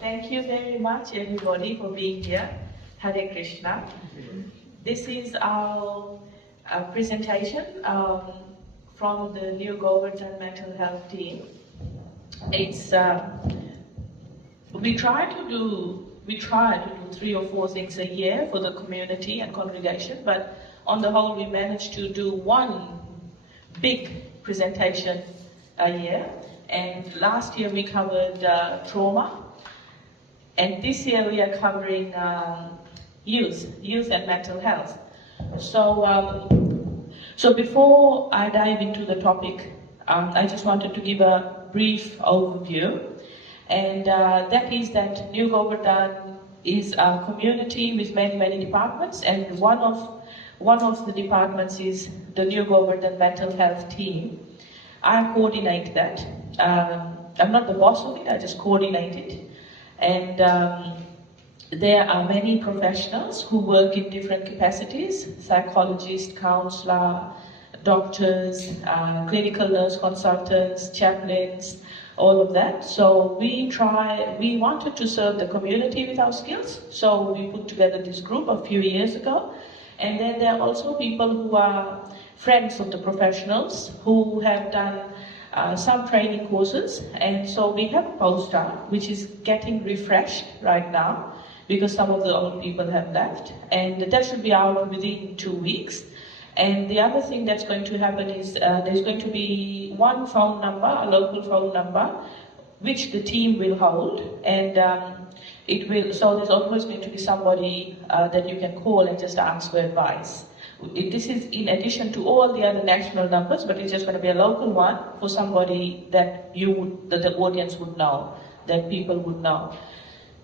Thank you very much, everybody, for being here. Hare Krishna. This is our presentation from the new Govardhana mental health team. It's we try to do 3 or 4 things a year for the community and congregation, but on the whole, we managed to do one big presentation a year. And last year we covered trauma, and this year we are covering youth and mental health. So before I dive into the topic, I just wanted to give a brief overview, and that is that New Govardhana is a community with many departments, and one of the departments is the New Govardhana mental health team. I coordinate that. I'm not the boss of it, I just coordinate it. And there are many professionals who work in different capacities: psychologists, counselor, doctors, clinical nurse consultants, chaplains, all of that. So we wanted to serve the community with our skills, so we put together this group a few years ago. And then there are also people who are friends of the professionals who have done some training courses, and so we have a poster which is getting refreshed right now because some of the old people have left, and that should be out within 2 weeks. And the other thing that's going to happen is there's going to be one phone number, a local phone number, which the team will hold, and so there's always going to be somebody that you can call and just ask for advice. This is in addition to all the other national numbers, but it's just going to be a local one for somebody that the audience would know, that people would know.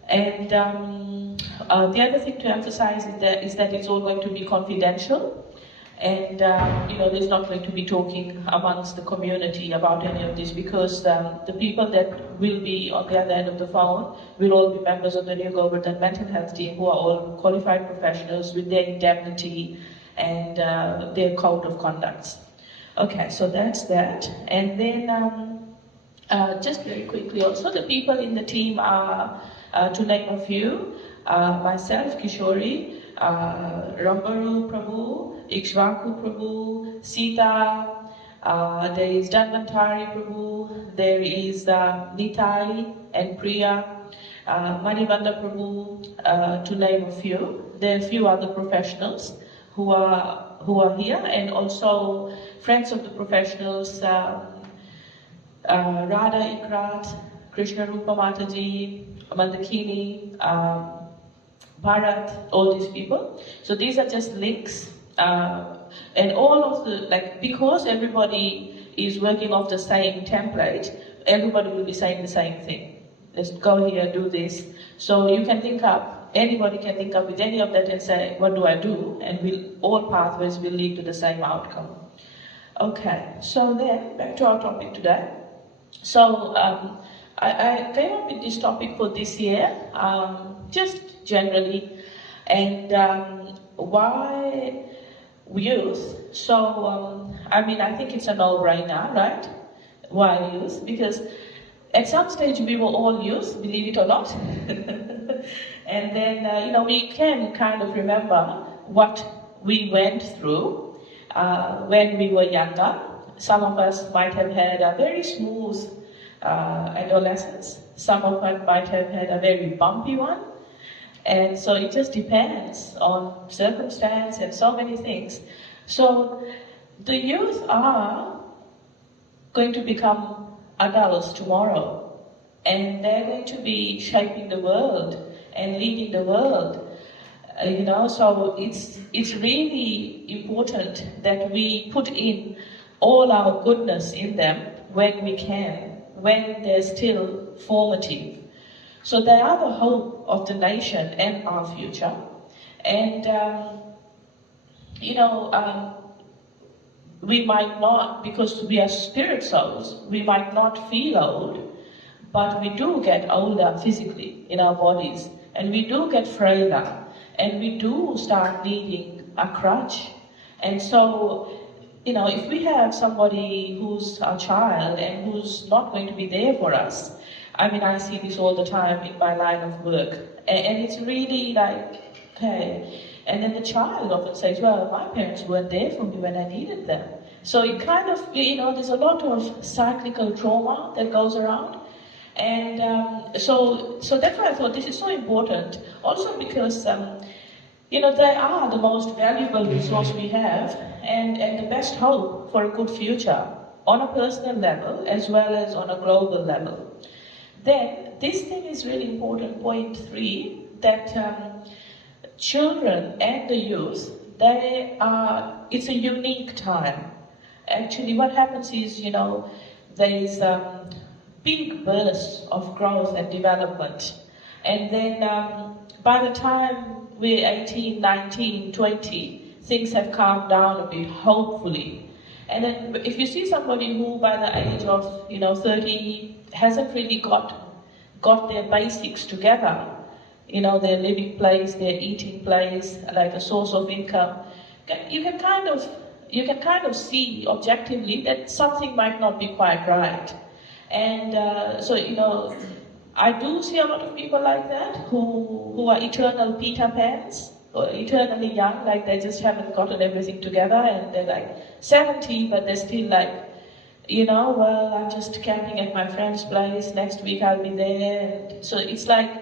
And the other thing to emphasize is that it's all going to be confidential. And there's not going to be talking amongst the community about any of this, because the people that will be on the other end of the phone will all be members of the New Govardhana mental health team, who are all qualified professionals with their indemnity and their code of conducts. Okay, so that's that. And then just very quickly also, the people in the team are, to name a few, myself, Kisori, Rambhoru Prabhu, Iksvaku Prabhu, Sita, there is Dhanvantari Prabhu, there is Nitai and Priya, Manivanda Prabhu, to name a few. There are a few other professionals who are here, and also friends of the professionals, Radha Ikrat, Krishna Rupa Mataji, Mandakini, Bharat, all these people. So these are just links, and all of the, because everybody is working off the same template, everybody will be saying the same thing. Let's go here, do this. So you can link up, anybody can link up with any of that and say, what do I do? And all pathways will lead to the same outcome. Okay, so then back to our topic today. So I came up with this topic for this year, just generally, and why youth? So I think it's a no-brainer, right? Why youth? Because at some stage we were all youth, believe it or not. And then we can kind of remember what we went through when we were younger. Some of us might have had a very smooth adolescence. Some of us might have had a very bumpy one. And so it just depends on circumstance and so many things. So the youth are going to become adults tomorrow, and they're going to be shaping the world and leading the world. So it's really important that we put in all our goodness in them when we can, when they're still formative. So they are the hope of the nation and our future. And, we might not, because we are spirit souls, we might not feel old, but we do get older physically in our bodies, and we do get frailer, and we do start needing a crutch. And so, if we have somebody who's a child and who's not going to be there for us, I mean, I see this all the time in my line of work. And it's really like, okay. And then the child often says, well, my parents weren't there for me when I needed them. So it kind of, there's a lot of cyclical trauma that goes around. And so that's why I thought this is so important. Also because, they are the most valuable resource we have and the best hope for a good future on a personal level as well as on a global level. Then, this thing is really important, point 3, that children and the youth, it's a unique time. Actually, what happens is, there's big bursts of growth and development. And then by the time we're 18, 19, 20, things have calmed down a bit, hopefully. And then if you see somebody who by the age of 30 hasn't really got their basics together, their living place, their eating place, like a source of income, you can kind of see objectively that something might not be quite right. And I do see a lot of people like that who are eternal Peter Pans, or eternally young, like they just haven't gotten everything together, and they're like 70, but they're still like, well, I'm just camping at my friend's place, next week I'll be there. And so it's like,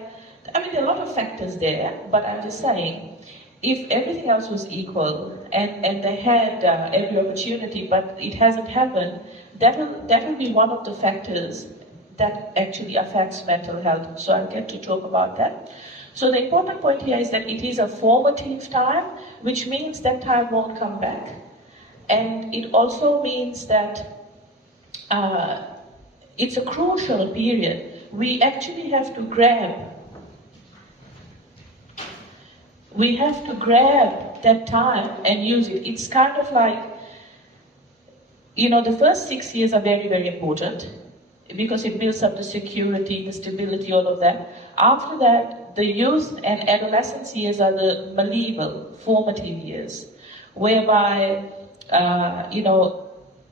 there are a lot of factors there, but I'm just saying, if everything else was equal and they had every opportunity, but it hasn't happened, that will be one of the factors that actually affects mental health. So I'll get to talk about that. So the important point here is that it is a formative time, which means that time won't come back. And it also means that it's a crucial period. We actually have to grab that time and use it. It's kind of like, the first 6 years are very, very important because it builds up the security, the stability, all of that. After that, the youth and adolescence years are the malleable, formative years, whereby,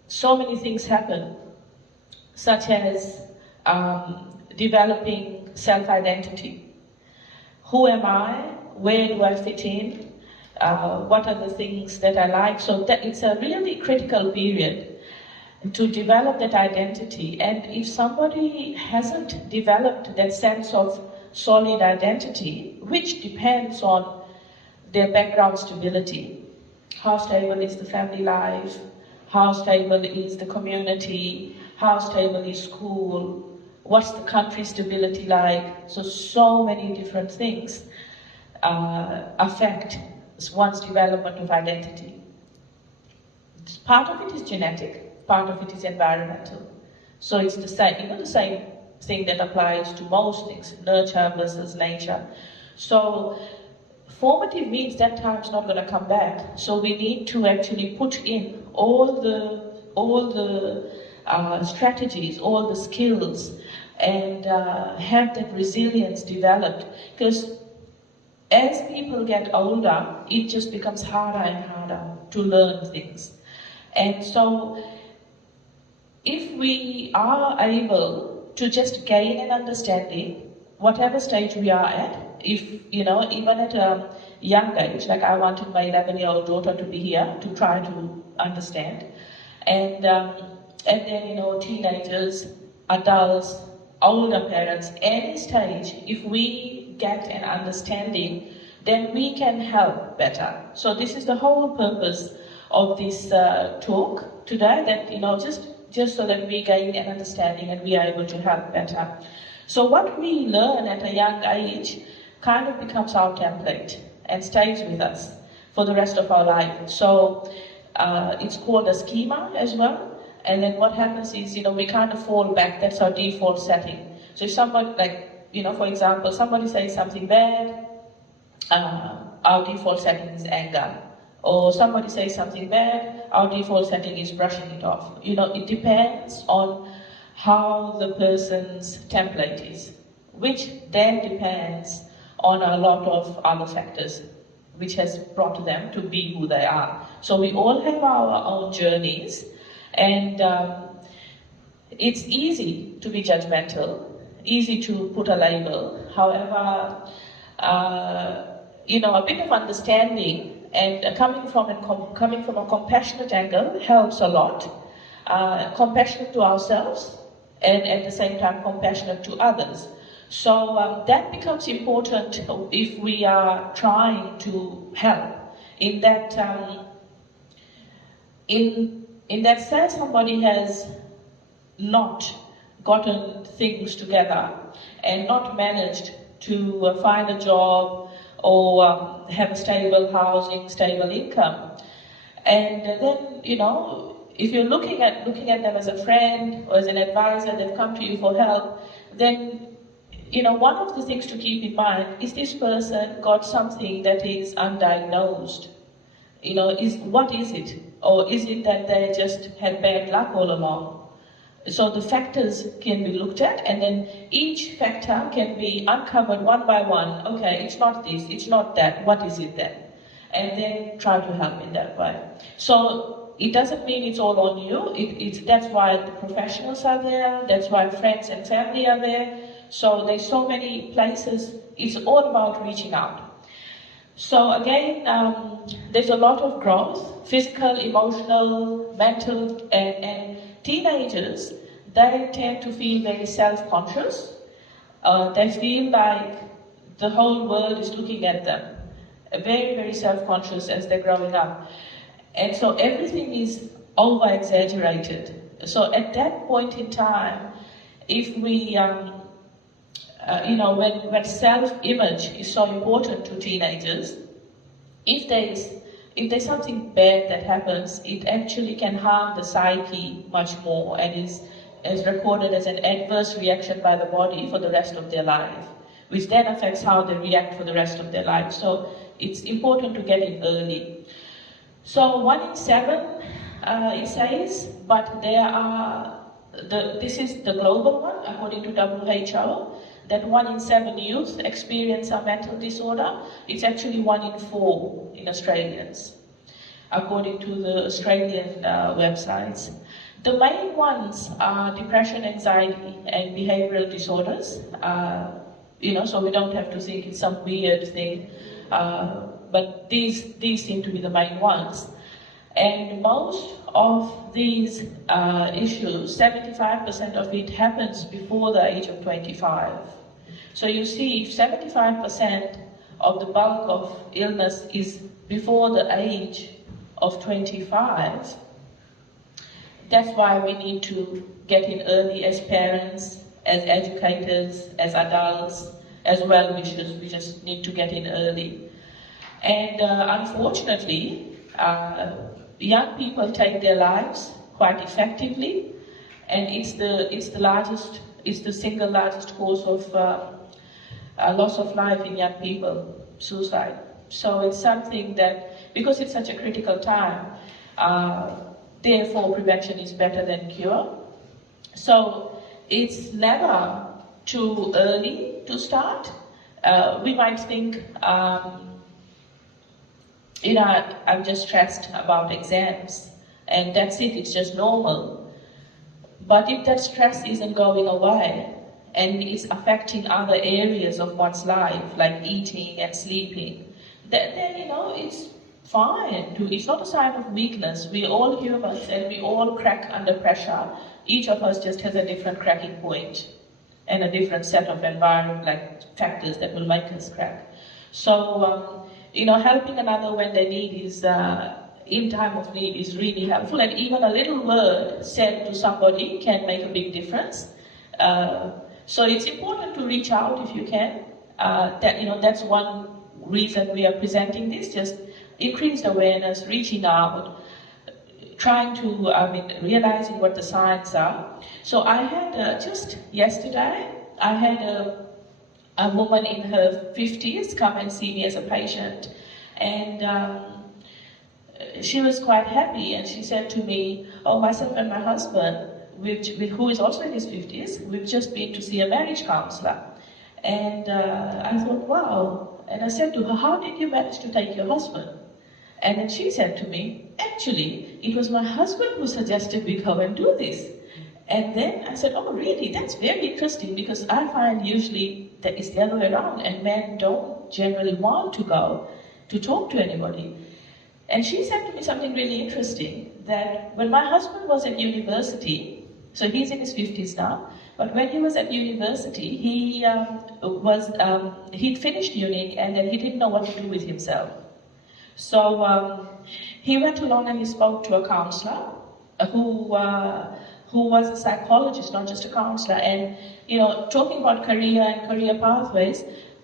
so many things happen, such as developing self-identity. Who am I? Where do I fit in? What are the things that I like? So it's a really critical period to develop that identity. And if somebody hasn't developed that sense of solid identity, which depends on their background stability, how stable is the family life, how stable is the community, how stable is school, what's the country stability like? So many different things affect one's development of identity. Part of it is genetic, part of it is environmental. So it's the same thing that applies to most things, nurture versus nature. So formative means that time's not going to come back. So we need to actually put in all the strategies, all the skills, and have that resilience developed. Because as people get older, it just becomes harder and harder to learn things. And so if we are able to just gain an understanding, whatever stage we are at, if, even at a young age, like I wanted my 11-year-old daughter to be here to try to understand, and then, teenagers, adults, older parents, any stage, if we get an understanding, then we can help better. So this is the whole purpose of this talk today, that, just so that we gain an understanding and we are able to help better. So what we learn at a young age kind of becomes our template and stays with us for the rest of our life. So it's called a schema as well. And then what happens is, we kind of fall back. That's our default setting. So if somebody, for example, somebody says something bad, our default setting is anger. Or somebody says something bad, our default setting is brushing it off. It depends on how the person's template is, which then depends on a lot of other factors, which has brought them to be who they are. So we all have our own journeys, and it's easy to be judgmental, easy to put a label. However, a bit of understanding and coming from a compassionate angle helps a lot. Compassionate to ourselves and at the same time compassionate to others. So that becomes important if we are trying to help. In that say somebody has not gotten things together and not managed to find a job or have a stable housing, stable income. And then, if you're looking at them as a friend or as an advisor, they've come to you for help, then, one of the things to keep in mind is this person got something that is undiagnosed. What is it? Or is it that they just had bad luck all along? So the factors can be looked at, and then each factor can be uncovered one by one. Okay, it's not this, it's not that, what is it then? And then try to help in that way. So it doesn't mean it's all on you. That's why the professionals are there, that's why friends and family are there. So there's so many places. It's all about reaching out. So again, there's a lot of growth, physical, emotional, mental, and teenagers, they tend to feel very self-conscious. They feel like the whole world is looking at them. Very, very self-conscious as they're growing up. And so everything is over-exaggerated. So at that point in time, if we, when self-image is so important to teenagers, if there's something bad that happens, it actually can harm the psyche much more and is recorded as an adverse reaction by the body for the rest of their life, which then affects how they react for the rest of their life. So it's important to get in early. So 1 in 7, it says, but this is the global one, according to WHO, that 1 in 7 youth experience a mental disorder. It's actually 1 in 4 in Australians, according to the Australian websites. The main ones are depression, anxiety, and behavioral disorders. So we don't have to think it's some weird thing, but these seem to be the main ones. And most of these issues, 75% of it happens before the age of 25. So you see, if 75% of the bulk of illness is before the age of 25, that's why we need to get in early as parents, as educators, as adults, as well-wishers. We just need to get in early. And unfortunately, young people take their lives quite effectively, and it's the single largest cause of loss of life in young people, suicide. So it's something that, because it's such a critical time, therefore prevention is better than cure. So it's never too early to start. We might think, I'm just stressed about exams, and that's it, it's just normal. But if that stress isn't going away, and it's affecting other areas of one's life, like eating and sleeping, then it's fine. It's not a sign of weakness. We're all humans, and we all crack under pressure. Each of us just has a different cracking point, and a different set of factors that will make us crack. So, helping another when they need is, in time of need, is really helpful. And even a little word said to somebody can make a big difference. So it's important to reach out if you can. That's one reason we are presenting this, just increased awareness, reaching out, trying to, realizing what the signs are. So I had, just yesterday, I had a woman in her 50s come and see me as a patient, and she was quite happy, and she said to me, myself and my husband, who is also in his 50s, we've just been to see a marriage counselor. And I thought, wow. And I said to her, how did you manage to take your husband? And then she said to me, actually, it was my husband who suggested we go and do this. And then I said, oh really, that's very interesting, because I find usually that it's the other way around, and men don't generally want to go to talk to anybody. And she said to me something really interesting, that when my husband was at university, so he's in his 50s now, but when he was at university, he'd finished uni and then he didn't know what to do with himself. So he went along and he spoke to a counselor who was a psychologist, not just a counselor. And talking about career and career pathways,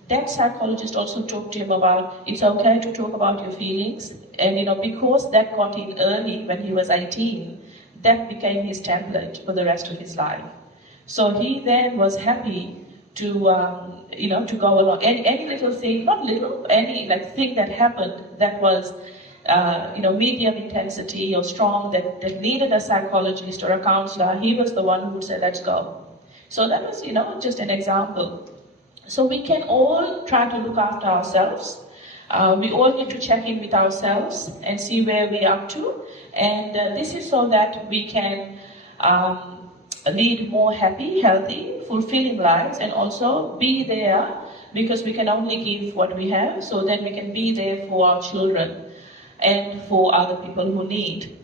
that psychologist also talked to him about it's okay to talk about your feelings. And because that got in early when he was 18, that became his template for the rest of his life. So he then was happy to go along. Any little thing, not little, any thing that happened that was medium intensity or strong, that needed a psychologist or a counselor, he was the one who would say, let's go. So that was, just an example. So we can all try to look after ourselves. We all need to check in with ourselves and see where we're up to. And this is so that we can lead more happy, healthy, fulfilling lives, and also be there, because we can only give what we have, so then we can be there for our children and for other people who need.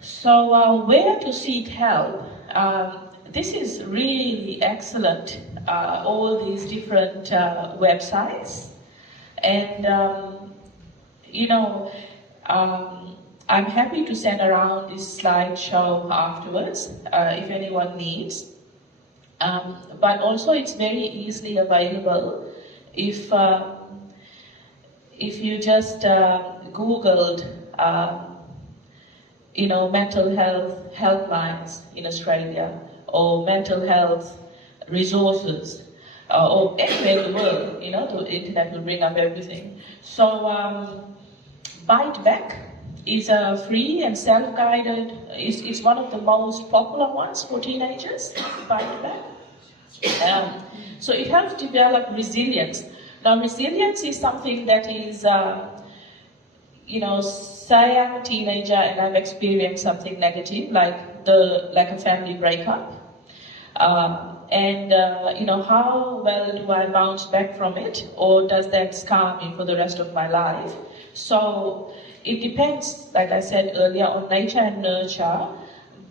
So where to seek help? This is really excellent, all these different websites. And, I'm happy to send around this slideshow afterwards, if anyone needs. But also it's very easily available if you just Googled, mental health helplines in Australia, or mental health resources, or anywhere in the world, the internet will bring up everything. So Bite Back is a free and self-guided, it's one of the most popular ones for teenagers, Bite Back. So it helps develop resilience. Now resilience is something that is, say I'm a teenager and I've experienced something negative, like a family breakup. How well do I bounce back from it, or does that scar me for the rest of my life? So it depends, like I said earlier, on nature and nurture.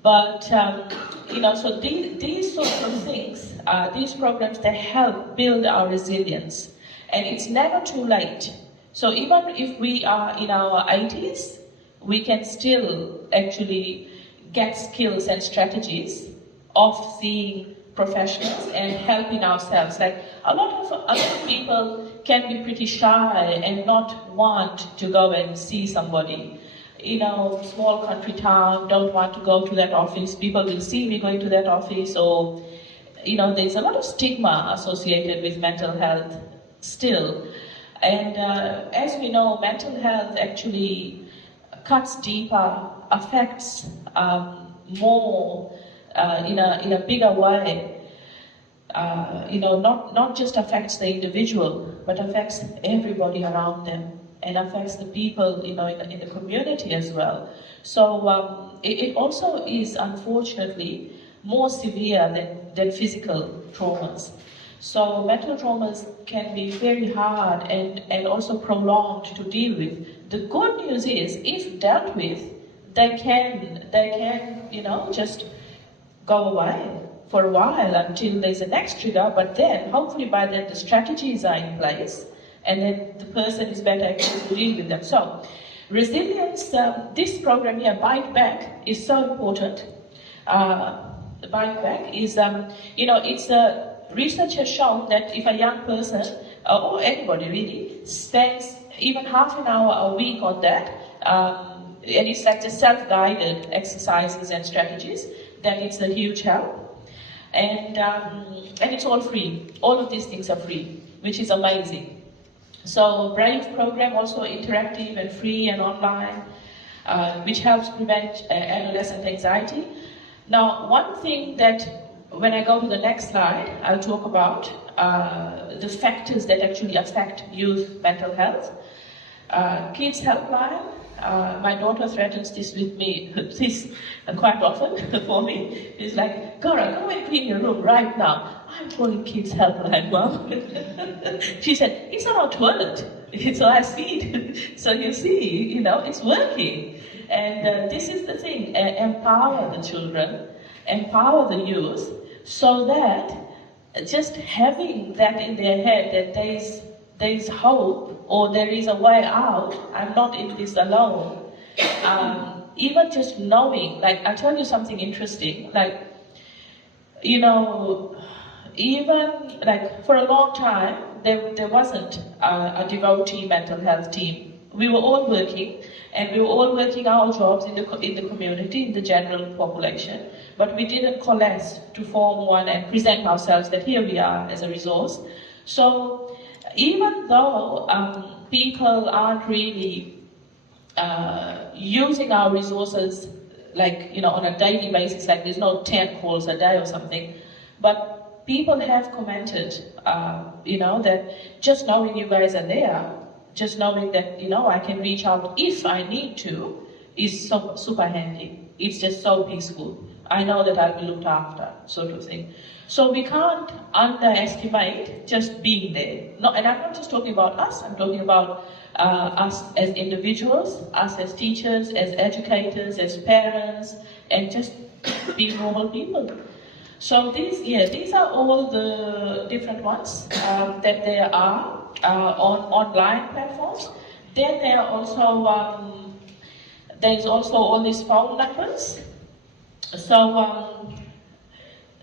But so these sorts of things, these programs, they help build our resilience, and it's never too late. So even if we are in our 80s, we can still actually get skills and strategies of seeing professionals and helping ourselves. Like a lot of people can be pretty shy and not want to go and see somebody. Small country town, don't want to go to that office. People will see me going to that office, or there's a lot of stigma associated with mental health still. And as we know, mental health actually cuts deeper, affects more in a bigger way. Not just affects the individual, but affects everybody around them, and affects the people in the community as well. So it also is unfortunately more severe than physical traumas. So mental traumas can be very hard and also prolonged to deal with. The good news is, if dealt with, they can just go away for a while until there's a next trigger, but then hopefully by then the strategies are in place and then the person is better able to deal with them. So resilience, this program here, Bite Back, is so important. The Bite Back is, research has shown that if a young person, or anybody really, spends even half an hour a week on that, and it's like just self-guided exercises and strategies, then it's a huge help. And it's all free. All of these things are free, which is amazing. So Brave program, also interactive and free and online, which helps prevent adolescent anxiety. Now, one thing that, when I go to the next slide, I'll talk about the factors that actually affect youth mental health. Kids Helpline, My daughter threatens this with me, this quite often for me. It's like, Gora, go and clean your room right now. I'm calling kids helpline, Mom. She said, it's not our toilet, it's our seat. So you see, it's working. And this is the thing, empower the children, empower the youth, so that just having that in their head that there is hope or there is a way out, I'm not in this alone. Even just knowing, like I'll tell you something interesting, like, even like for a long time, there wasn't a devotee mental health team. We were all working, and we were all working our jobs in the community, in the general population, but we didn't coalesce to form one and present ourselves that here we are as a resource. So even though people aren't really using our resources like, on a daily basis, like there's no 10 calls a day or something, but people have commented, that just knowing you guys are there, just knowing that, I can reach out if I need to, is so super handy. It's just so peaceful. I know that I'll be looked after, sort of thing. So we can't underestimate just being there. No, and I'm not just talking about us, I'm talking about us as individuals, us as teachers, as educators, as parents, and just being normal people. So these are all the different ones that there are on online platforms. Then there are also there's also all these phone numbers. So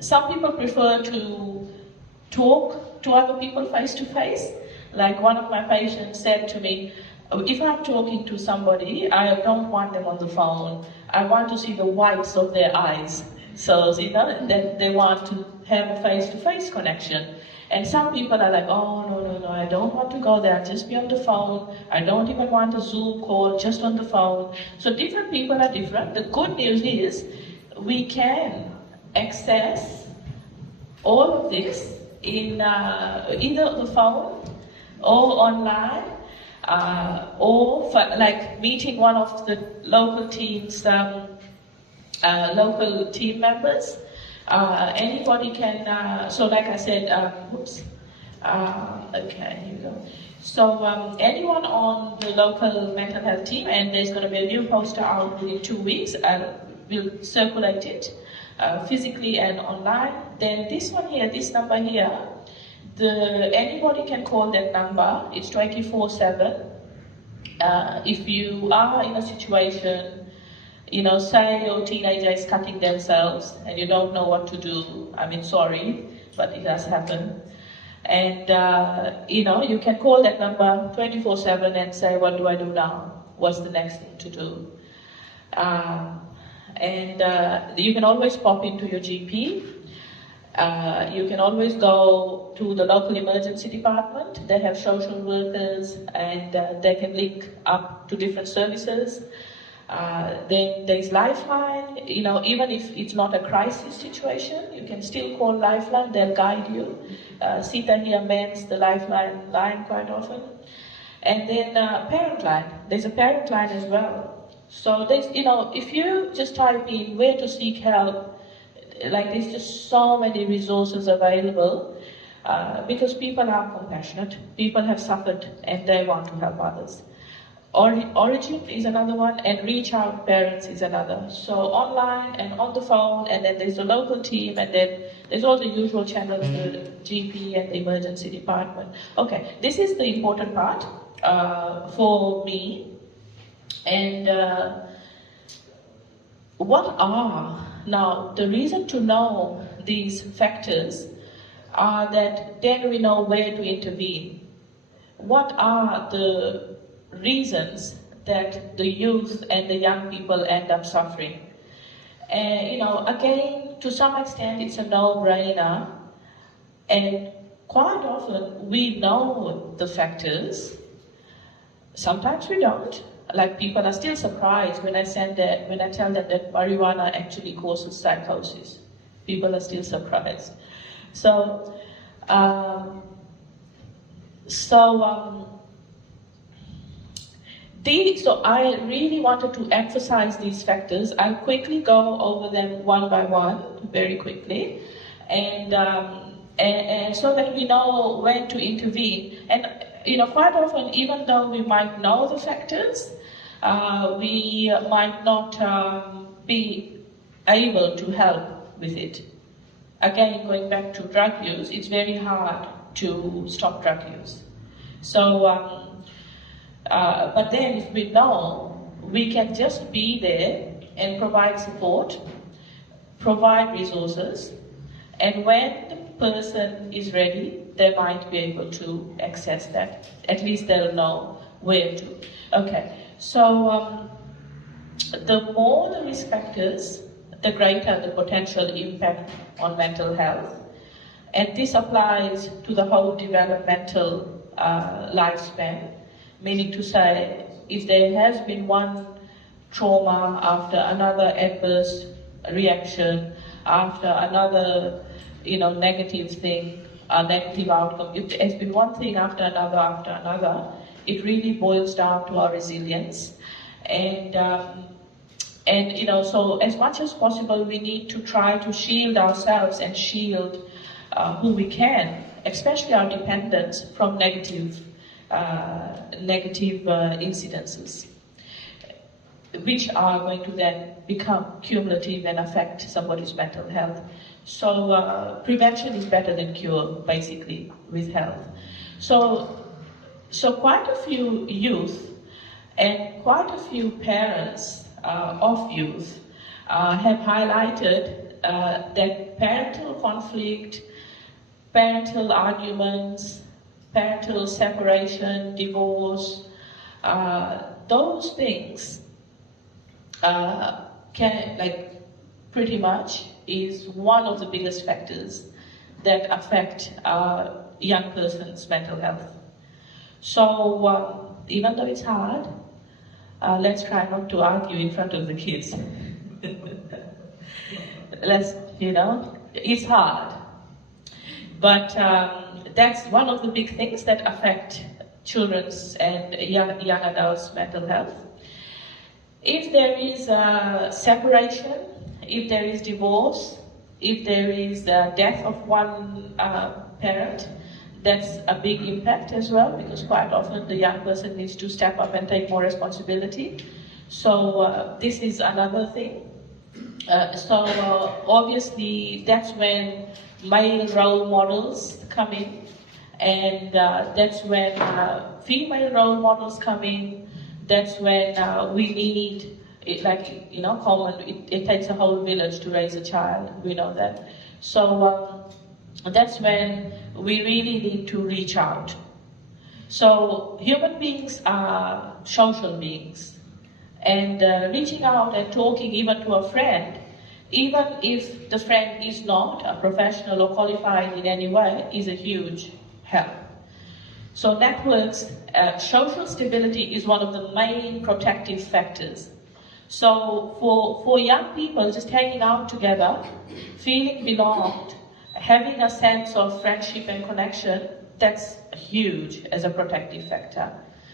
some people prefer to talk to other people face to face. Like one of my patients said to me, if I'm talking to somebody, I don't want them on the phone. I want to see the whites of their eyes. So, that they want to have a face-to-face connection. And some people are like, oh, no, I don't want to go there, just be on the phone. I don't even want a Zoom call, just on the phone. So different people are different. The good news is we can access all of this in either the phone or online, or like meeting one of the local teams, local team members. Anybody can, so like I said, okay, here we go. So anyone on the local mental health team, and there's going to be a new poster out within 2 weeks, we'll circulate it physically and online. Then this one here, this number here, anybody can call that number. It's 24/7. If you are in a situation, say your teenager is cutting themselves and you don't know what to do. I mean, sorry, but it does happen. And, you can call that number 24/7 and say, what do I do now? What's the next thing to do? And you can always pop into your GP. You can always go to the local emergency department. They have social workers, and they can link up to different services. Then there's Lifeline. Even if it's not a crisis situation, you can still call Lifeline. They'll guide you. Sita here mends the Lifeline line quite often. And then Parent Line. There's a Parent Line as well. So there's, if you just type in where to seek help, like there's just so many resources available, because people are compassionate. People have suffered and they want to help others. Origin is another one, and Reach Out Parents is another. So online and on the phone, and then there's the local team, and then there's all the usual channels, the GP and the emergency department. Okay, this is the important part for me. And what are now the reason to know these factors are that then we know where to intervene. What are the reasons that the youth and the young people end up suffering? Again, to some extent, it's a no-brainer, and quite often we know the factors. Sometimes we don't. Like, people are still surprised when I tell them that marijuana actually causes psychosis. People are still surprised. So So I really wanted to emphasize these factors. I'll quickly go over them one by one, very quickly, and so that we know when to intervene. And quite often, even though we might know the factors, we might not be able to help with it. Again, going back to drug use, it's very hard to stop drug use. So, but then if we know, we can just be there and provide support, provide resources, and when the person is ready, they might be able to access that. At least they'll know where to. Okay, so the more the risk factors, the greater the potential impact on mental health. And this applies to the whole developmental lifespan, meaning to say, if there has been one trauma after another adverse reaction, after another negative thing, a negative outcome, if there has been one thing after another, it really boils down to our resilience. And so as much as possible, we need to try to shield ourselves and shield who we can, especially our dependents, from negative incidences, which are going to then become cumulative and affect somebody's mental health. So prevention is better than cure, basically, with health. So quite a few youth and quite a few parents of youth have highlighted that parental conflict, parental arguments, parental separation, divorce, those things pretty much is one of the biggest factors that affect a young person's mental health. So even though it's hard, let's try not to argue in front of the kids. It's hard. But that's one of the big things that affect children's and young adults' mental health. If there is separation, if there is divorce, if there is death of one parent, that's a big impact as well, because quite often the young person needs to step up and take more responsibility. So this is another thing. Obviously that's when male role models come in, and that's when female role models come in. That's when we need, it takes a whole village to raise a child, we know that. So that's when we really need to reach out. So human beings are social beings, and reaching out and talking even to a friend, even if the friend is not a professional or qualified in any way, is a huge help. So networks, social stability is one of the main protective factors. So for young people, just hanging out together, feeling belonged, having a sense of friendship and connection, that's huge as a protective factor.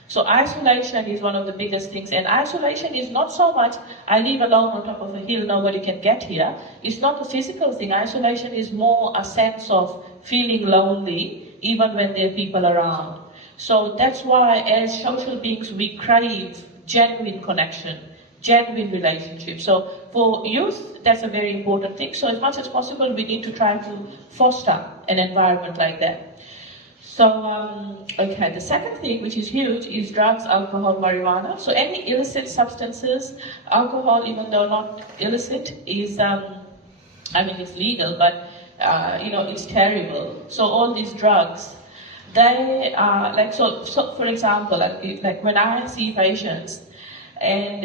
So isolation is one of the biggest things, and isolation is not so much, I live alone on top of a hill, nobody can get here. It's not a physical thing. Isolation is more a sense of feeling lonely, even when there are people around. So that's why as social beings, we crave genuine connection, genuine relationship. So for youth, that's a very important thing. So as much as possible, we need to try to foster an environment like that. So, the second thing, which is huge, is drugs, alcohol, marijuana. So any illicit substances, alcohol, even though not illicit, is, it's legal, but, it's terrible. So all these drugs, they are, so for example, like when I see patients, and,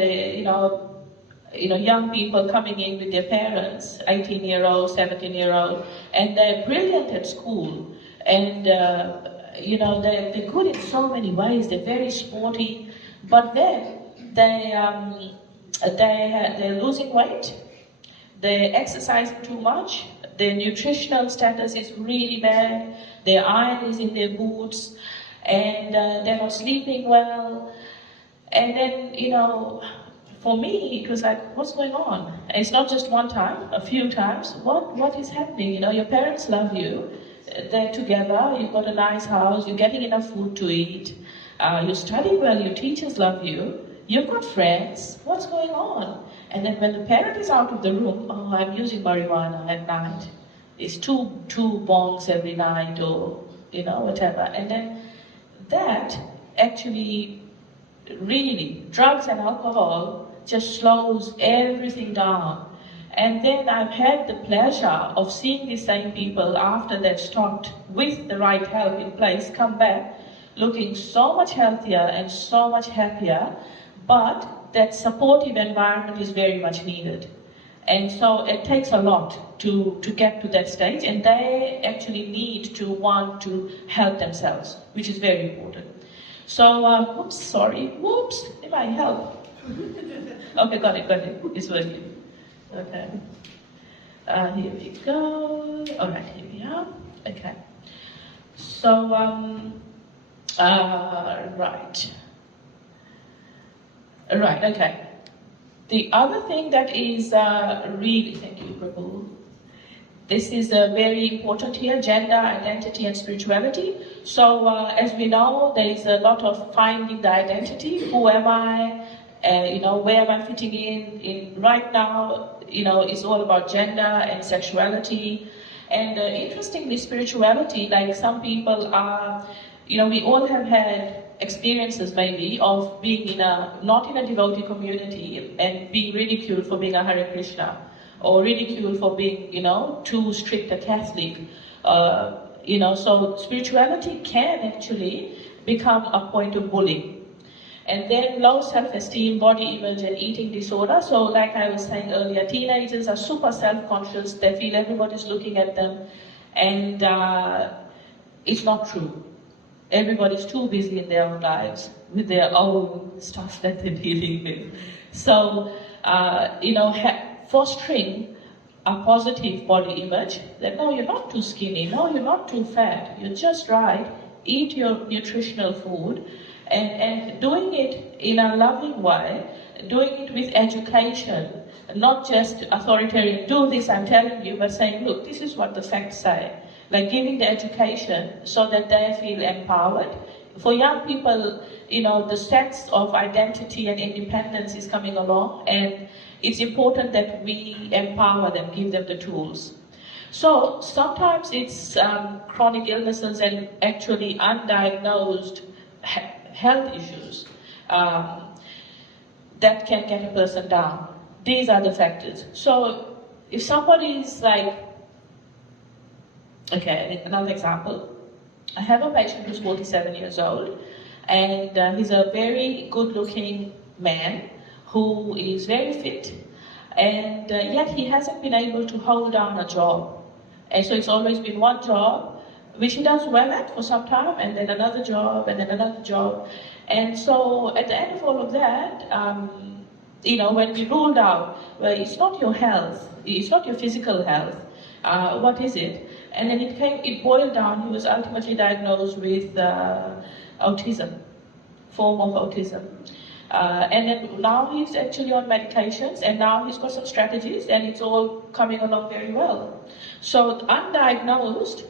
young people coming in with their parents, 18-year-old, 17-year-old, and they're brilliant at school. And they're good in so many ways. They're very sporty, but then they're losing weight. They're exercising too much. Their nutritional status is really bad. Their iron is in their boots, and they're not sleeping well. And then, for me, it was like, what's going on? And it's not just one time, a few times. What is happening? Your parents love you. They're together. You've got a nice house. You're getting enough food to eat. You study well. Your teachers love you. You've got friends. What's going on? And then when the parent is out of the room, oh, I'm using marijuana at night. It's two bongs every night, or whatever. And then that actually, really, drugs and alcohol just slows everything down. And then I've had the pleasure of seeing these same people, after they've stopped with the right help in place, come back looking so much healthier and so much happier. But that supportive environment is very much needed. And so it takes a lot to get to that stage, and they actually need to want to help themselves, which is very important. So, whoops, it might help. Okay, got it, it's working. Okay. Here we go. All right, here we are. Okay. So, Right, okay. The other thing that is really, thank you, Prabhu. This is very important here, gender, identity, and spirituality. So, as we know, there is a lot of finding the identity. Who am I? Where am I fitting in? Right now, it's all about gender and sexuality. And interestingly, spirituality, like some people are, we all have had experiences maybe of being not in a devotee community and being ridiculed for being a Hare Krishna, or ridiculed for being, too strict a Catholic. So spirituality can actually become a point of bullying. And then low self-esteem, body image, and eating disorder. So like I was saying earlier, teenagers are super self-conscious. They feel everybody's looking at them. And it's not true. Everybody's too busy in their own lives with their own stuff that they're dealing with. So, fostering a positive body image, that no, you're not too skinny, no, you're not too fat, you're just right, eat your nutritional food, and doing it in a loving way, doing it with education, not just authoritarian, do this, I'm telling you, but saying, look, this is what the facts say. Like giving the education so that they feel empowered. For young people, the sense of identity and independence is coming along, and it's important that we empower them, give them the tools. So sometimes it's chronic illnesses and actually undiagnosed health issues that can get a person down. These are the factors. So if somebody is like, okay, another example. I have a patient who's 47 years old, and he's a very good-looking man who is very fit, and yet he hasn't been able to hold down a job. And so it's always been one job, which he does well at for some time, and then another job, and then another job. And so at the end of all of that, when we ruled out, well, it's not your health, it's not your physical health, what is it? And then it boiled down, he was ultimately diagnosed with autism, form of autism. And then now he's actually on medications, and now he's got some strategies, and it's all coming along very well. So undiagnosed,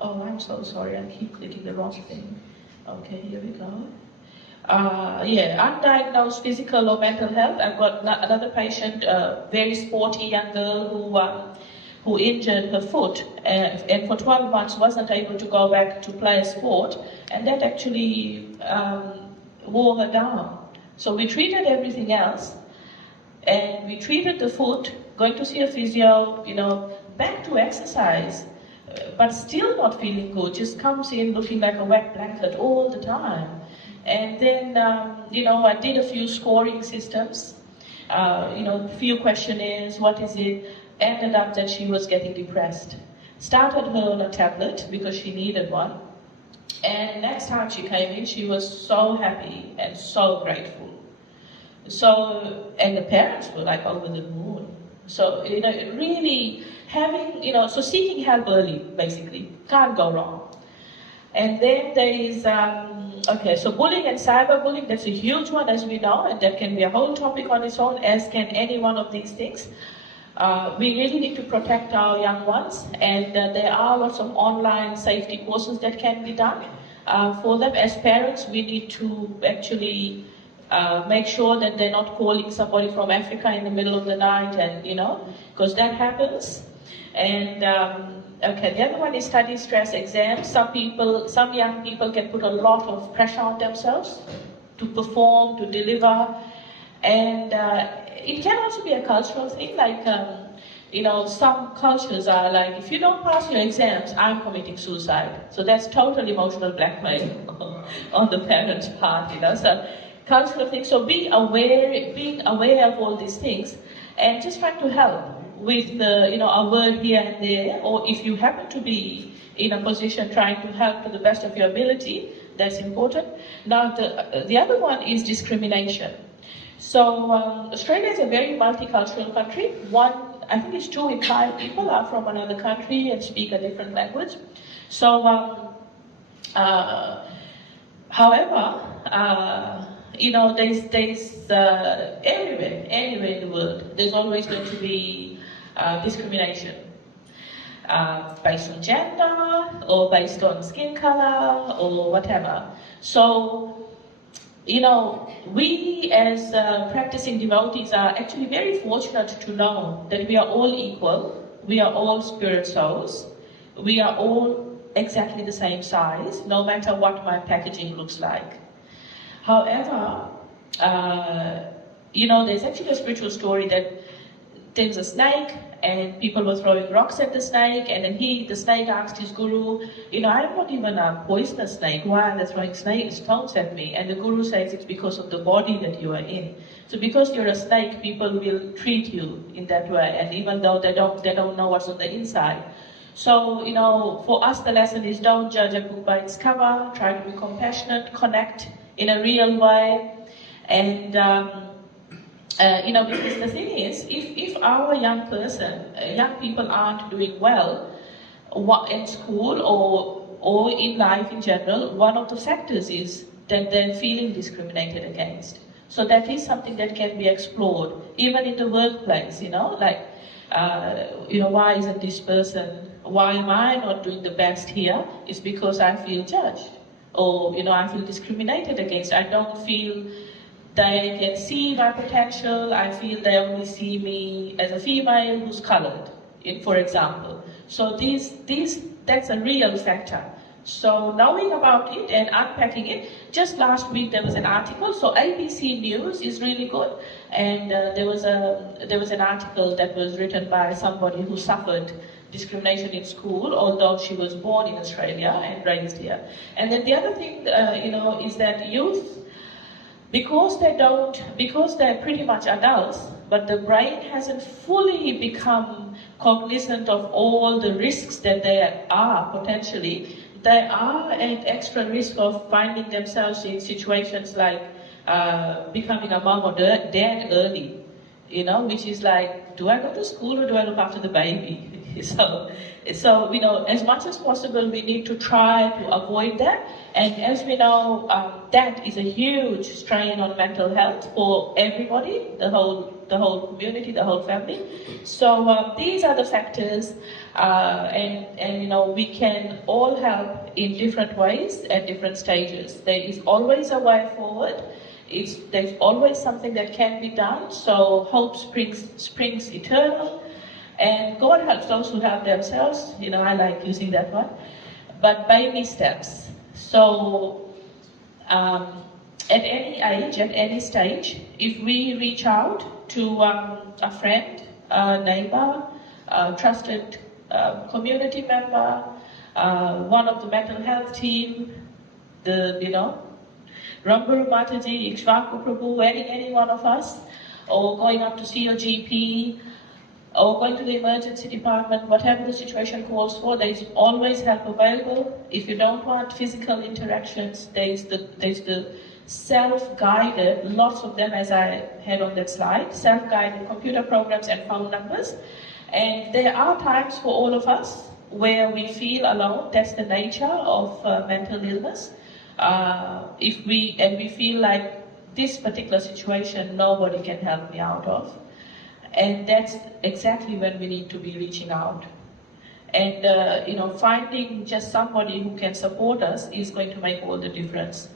oh, I'm so sorry, I keep clicking the wrong thing. Okay, here we go. Undiagnosed physical or mental health. I've got another patient, very sporty young girl who injured her foot and for 12 months wasn't able to go back to play a sport, and that actually wore her down. So we treated everything else, and we treated the foot, going to see a physio, back to exercise, but still not feeling good, just comes in looking like a wet blanket all the time. And then, I did a few scoring systems, few questionnaires, what is it? Ended up that she was getting depressed. Started her on a tablet because she needed one. And next time she came in, she was so happy and so grateful. So, and the parents were like over the moon. So, really having, so seeking help early, basically, can't go wrong. And then there is Okay, so bullying and cyberbullying, that's a huge one, as we know, and that can be a whole topic on its own, as can any one of these things. We really need to protect our young ones, and there are lots of online safety courses that can be done for them. As parents, we need to actually make sure that they're not calling somebody from Africa in the middle of the night, and because that happens. And okay, the other one is study stress exams. Some young people can put a lot of pressure on themselves to perform, to deliver, and it can also be a cultural thing. Like some cultures are like, if you don't pass your exams, I'm committing suicide. So that's total emotional blackmail on the parents' part. So cultural things. So being aware of all these things, and just trying to help with a word here and there, or if you happen to be in a position trying to help to the best of your ability, that's important. Now the other one is discrimination. So Australia is a very multicultural country. I think it's 2 in 5 people are from another country and speak a different language. So however, there's everywhere in the world, there's always going to be discrimination based on gender or based on skin color or whatever. So, we as practicing devotees are actually very fortunate to know that we are all equal, we are all spirit souls, we are all exactly the same size, no matter what my packaging looks like. However, there's actually a spiritual story that there was a snake, and people were throwing rocks at the snake, and then the snake asked his guru, I'm not even a poisonous snake, why are they throwing stones at me? And the guru says it's because of the body that you are in. So because you're a snake, people will treat you in that way, and even though they don't know what's on the inside. So, for us the lesson is, don't judge a book by its cover, try to be compassionate, connect in a real way, and because the thing is, if our young people aren't doing well in school or in life in general, one of the factors is that they're feeling discriminated against. So that is something that can be explored, even in the workplace, why isn't this person, why am I not doing the best here? It's because I feel judged, or, I feel discriminated against. I don't feel they can see my potential. I feel they only see me as a female who's colored, for example. So that's a real factor. So knowing about it and unpacking it, just last week there was an article, so ABC News is really good, and there was an article that was written by somebody who suffered discrimination in school, although she was born in Australia and raised here. And then the other thing, is that youth, because they're pretty much adults, but the brain hasn't fully become cognizant of all the risks that there are potentially, they are at extra risk of finding themselves in situations like becoming a mom or dad early, which is like, do I go to school or do I look after the baby? So as much as possible, we need to try to avoid that. And as we know, that is a huge strain on mental health for everybody, the whole community, the whole family. So these are the factors, and we can all help in different ways at different stages. There is always a way forward. There's always something that can be done. So hope springs eternal. And God helps those who help themselves. I like using that one. But baby steps. So at any age, at any stage, if we reach out to a friend, a neighbor, a trusted community member, one of the mental health team, Rambhoru Mataji, Iksvaku Prabhu, any one of us, or going up to see your GP, or going to the emergency department, whatever the situation calls for, there is always help available. If you don't want physical interactions, there's the self-guided, lots of them as I had on that slide, self-guided computer programs and phone numbers. And there are times for all of us where we feel alone. That's the nature of mental illness. if we feel like this particular situation nobody can help me out of, and that's exactly when we need to be reaching out. And finding just somebody who can support us is going to make all the difference.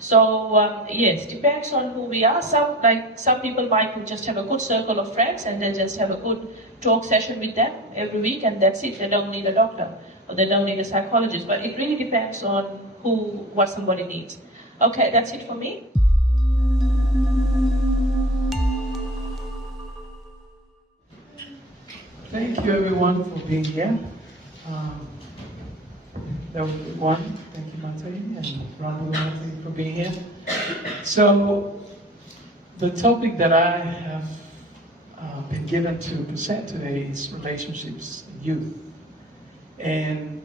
So yes, depends on who we are. Some people might just have a good circle of friends and they just have a good talk session with them every week, and that's it. They don't need a doctor or they don't need a psychologist. But it really depends on what somebody needs. Okay, that's it for me. Thank you everyone for being here. That was one. Thank you, Mate, and Rambhoru for being here. So, the topic that I have been given to present today is relationships in youth. And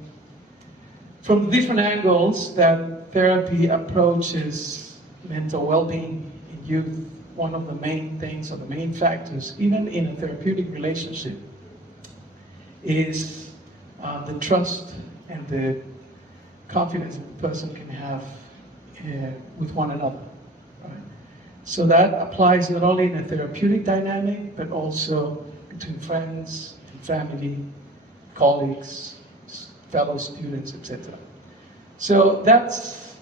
from different angles that therapy approaches mental well-being in youth, one of the main things or the main factors, even in a therapeutic relationship, is the trust and the confidence that the person can have with one another. Right? So that applies not only in a therapeutic dynamic, but also between friends and family, colleagues, fellow students, etc. So that's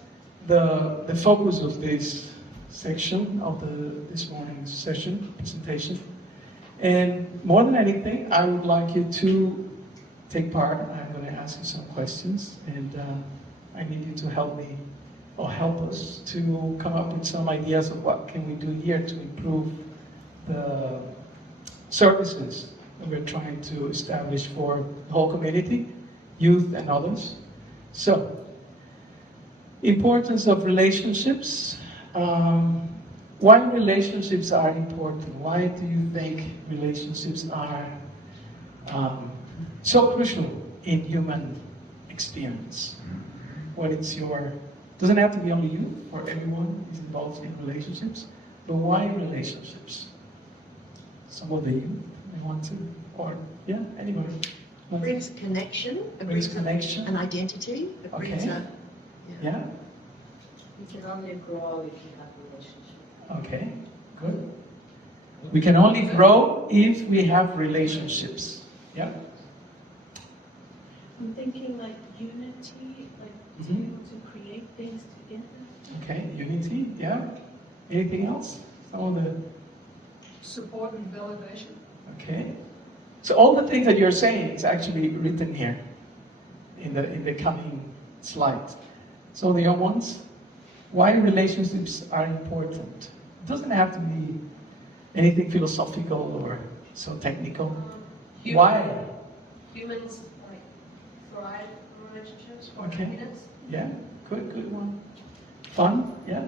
the focus of this section of this morning's session, presentation. And more than anything, I would like you to take part. I'm going to ask you some questions, and I need you to help me, or help us, to come up with some ideas of what can we do here to improve the services that we're trying to establish for the whole community, youth and others. So, importance of relationships. Why relationships are important? Why do you think relationships are so crucial in human experience? When it's doesn't have to be only you, or everyone is involved in relationships, but why relationships? Some of the youth may want to, or yeah, anybody. It brings connection. It brings connection. An identity. It brings yeah. You can only grow if you have relationships. Okay, good. We can only grow if we have relationships. Yeah. I'm thinking like unity, like to be able to create things together. Okay, unity, yeah. Anything else? Some of the Support and validation. Okay. So all the things that you're saying is actually written here in the coming slides. So the young ones, why relationships are important. It doesn't have to be anything philosophical or so technical. Why? Humans like thrive in relationships for Okay. happiness. Yeah, good one. Fun, yeah.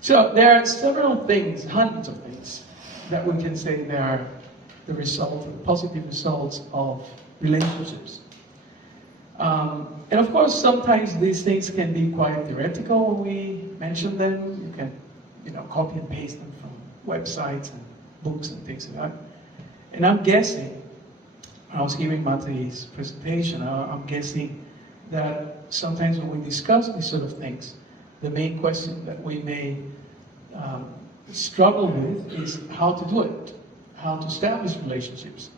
So there are several things, hundreds of things, that we can say they are the result, the positive results of relationships. And of course, sometimes these things can be quite theoretical when we mention them. You can, copy and paste them from websites and books and things like that. And I'm guessing, when I was hearing Mate's presentation, I'm guessing that sometimes when we discuss these sort of things, the main question that we may struggle with is how to do it, how to establish relationships.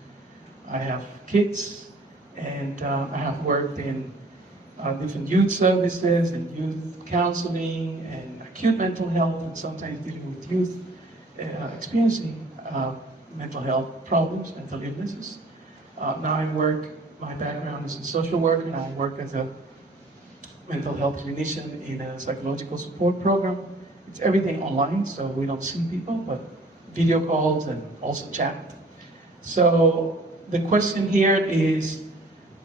I have kids, and I have worked in different youth services and youth counseling and acute mental health, and sometimes dealing with youth experiencing mental health problems, mental illnesses. Now my background is in social work, and I work as a mental health clinician in a psychological support program. It's everything online, so we don't see people, but video calls and also chat. So the question here is,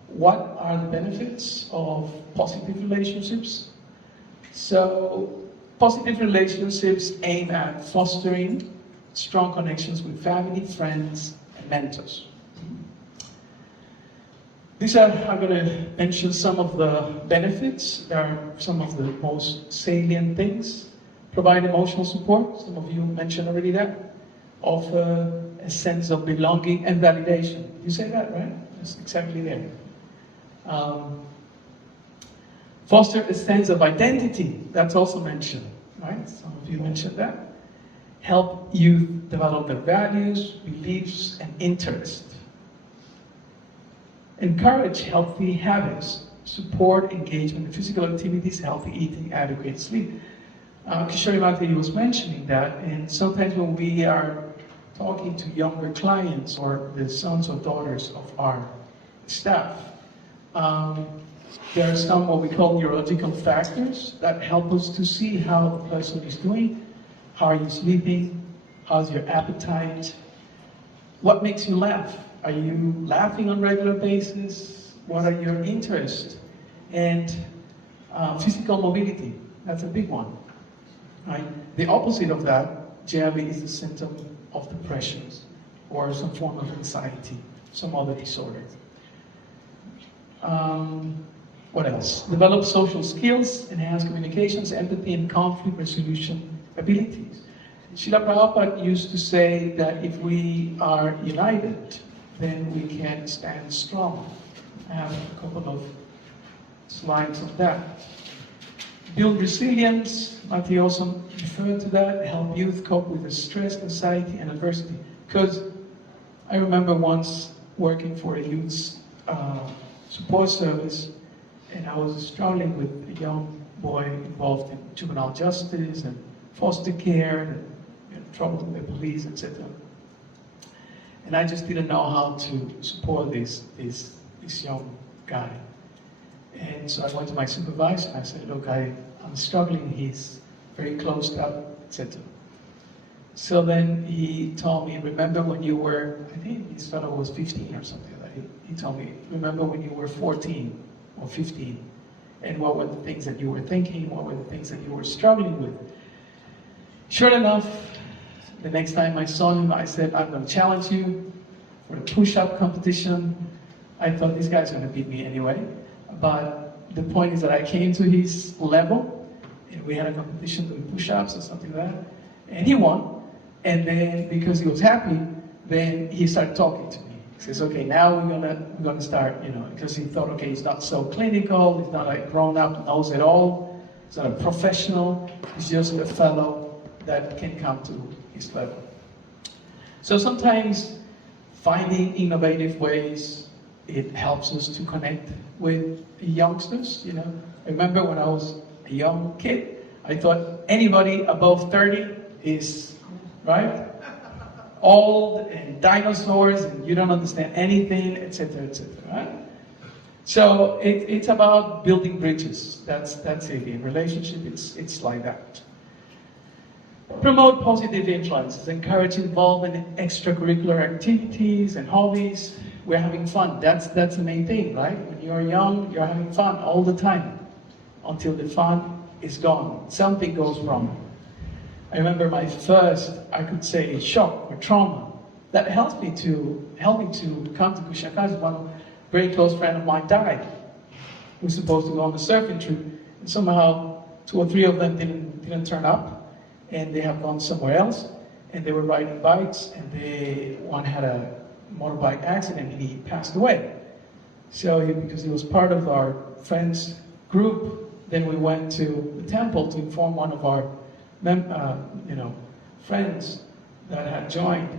what are the benefits of positive relationships? So positive relationships aim at fostering strong connections with family, friends, and mentors. I'm going to mention some of the benefits. There are some of the most salient things. Provide emotional support, some of you mentioned already that. Offer a sense of belonging and validation. You say that, right? That's exactly there. Foster a sense of identity, that's also mentioned, right? Some of you mentioned that. Help youth develop their values, beliefs, and interests. Encourage healthy habits, support engagement in physical activities, healthy eating, adequate sleep. Kisori Mate was mentioning that, and sometimes when we are talking to younger clients or the sons or daughters of our staff, there are some what we call neurological factors that help us to see how the person is doing. How are you sleeping? How's your appetite? What makes you laugh? Are you laughing on a regular basis? What are your interests? And physical mobility, that's a big one. Right? The opposite of that generally is a symptom of depression or some form of anxiety, some other disorder. What else? Develop social skills, enhance communications, empathy, and conflict resolution abilities. Srila Prabhupada used to say that if we are united, then we can stand strong. I have a couple of slides of that. Build resilience, Matthew also referred to that, help youth cope with the stress, anxiety, and adversity. Because I remember once working for a youth support service, and I was struggling with a young boy involved in juvenile justice and foster care, and trouble with the police, etc. And I just didn't know how to support this young guy. And so I went to my supervisor and I said, look, I'm struggling, he's very closed up, etc. So then he told me, remember when you were, I think this fellow was 15 or something like that. He told me, remember when you were 14 or 15, and what were the things that you were thinking, what were the things that you were struggling with. Sure enough, the next time I saw him, I said, I'm going to challenge you for a push-up competition. I thought this guy's going to beat me anyway. But the point is that I came to his level, and we had a competition doing push-ups or something like that, and he won. And then, because he was happy, then he started talking to me. He says, okay, now we're gonna start, because he thought, okay, he's not so clinical, he's not like grown up, knows it all, he's not a professional, he's just a fellow that can come to his level. So sometimes finding innovative ways, it helps us to connect with youngsters, I remember when I was a young kid, I thought anybody above 30 is, right? Old and dinosaurs and you don't understand anything, etc., right? So it's about building bridges. That's it. In relationship, it's like that. Promote positive influences. Encourage involvement in extracurricular activities and hobbies. We're having fun. That's the main thing, right? When you're young, you're having fun all the time until the fun is gone. Something goes wrong. I remember my first, I could say, shock or trauma that helped me to come to Kushaka's. One very close friend of mine died. We were supposed to go on a surfing trip, and somehow 2 or 3 of them didn't turn up, and they have gone somewhere else. And they were riding bikes, and one had a motorbike accident, and he passed away. So because he was part of our friends group, then we went to the temple to inform one of our friends that had joined.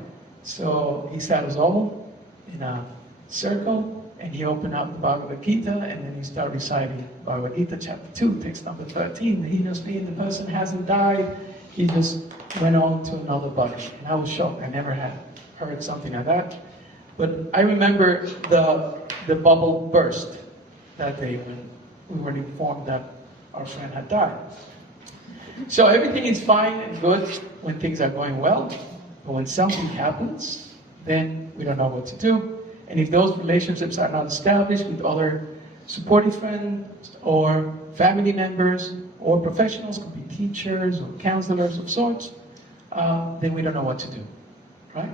So he sat us all in a circle, and he opened up the Bhagavad Gita, and then he started reciting Bhagavad Gita chapter 2, text number 13. He just mean the person hasn't died, he just went on to another body. And I was shocked. I never had heard something like that. But I remember the bubble burst that day when we were informed that our friend had died. So everything is fine and good when things are going well, but when something happens, then we don't know what to do. And if those relationships are not established with other supportive friends or family members or professionals, could be teachers or counselors of sorts, then we don't know what to do, right?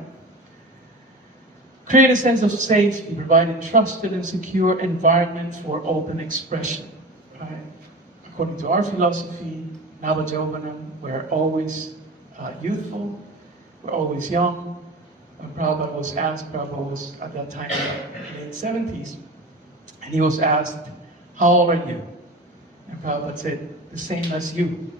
Create a sense of safety, provide a trusted and secure environment for open expression, right? According to our philosophy, Navajobanam, we're always youthful, we're always young. When Prabhupada was asked, Prabhupada was at that time in the late 70s, and he was asked, how old are you? Prabhupada said, the same as you,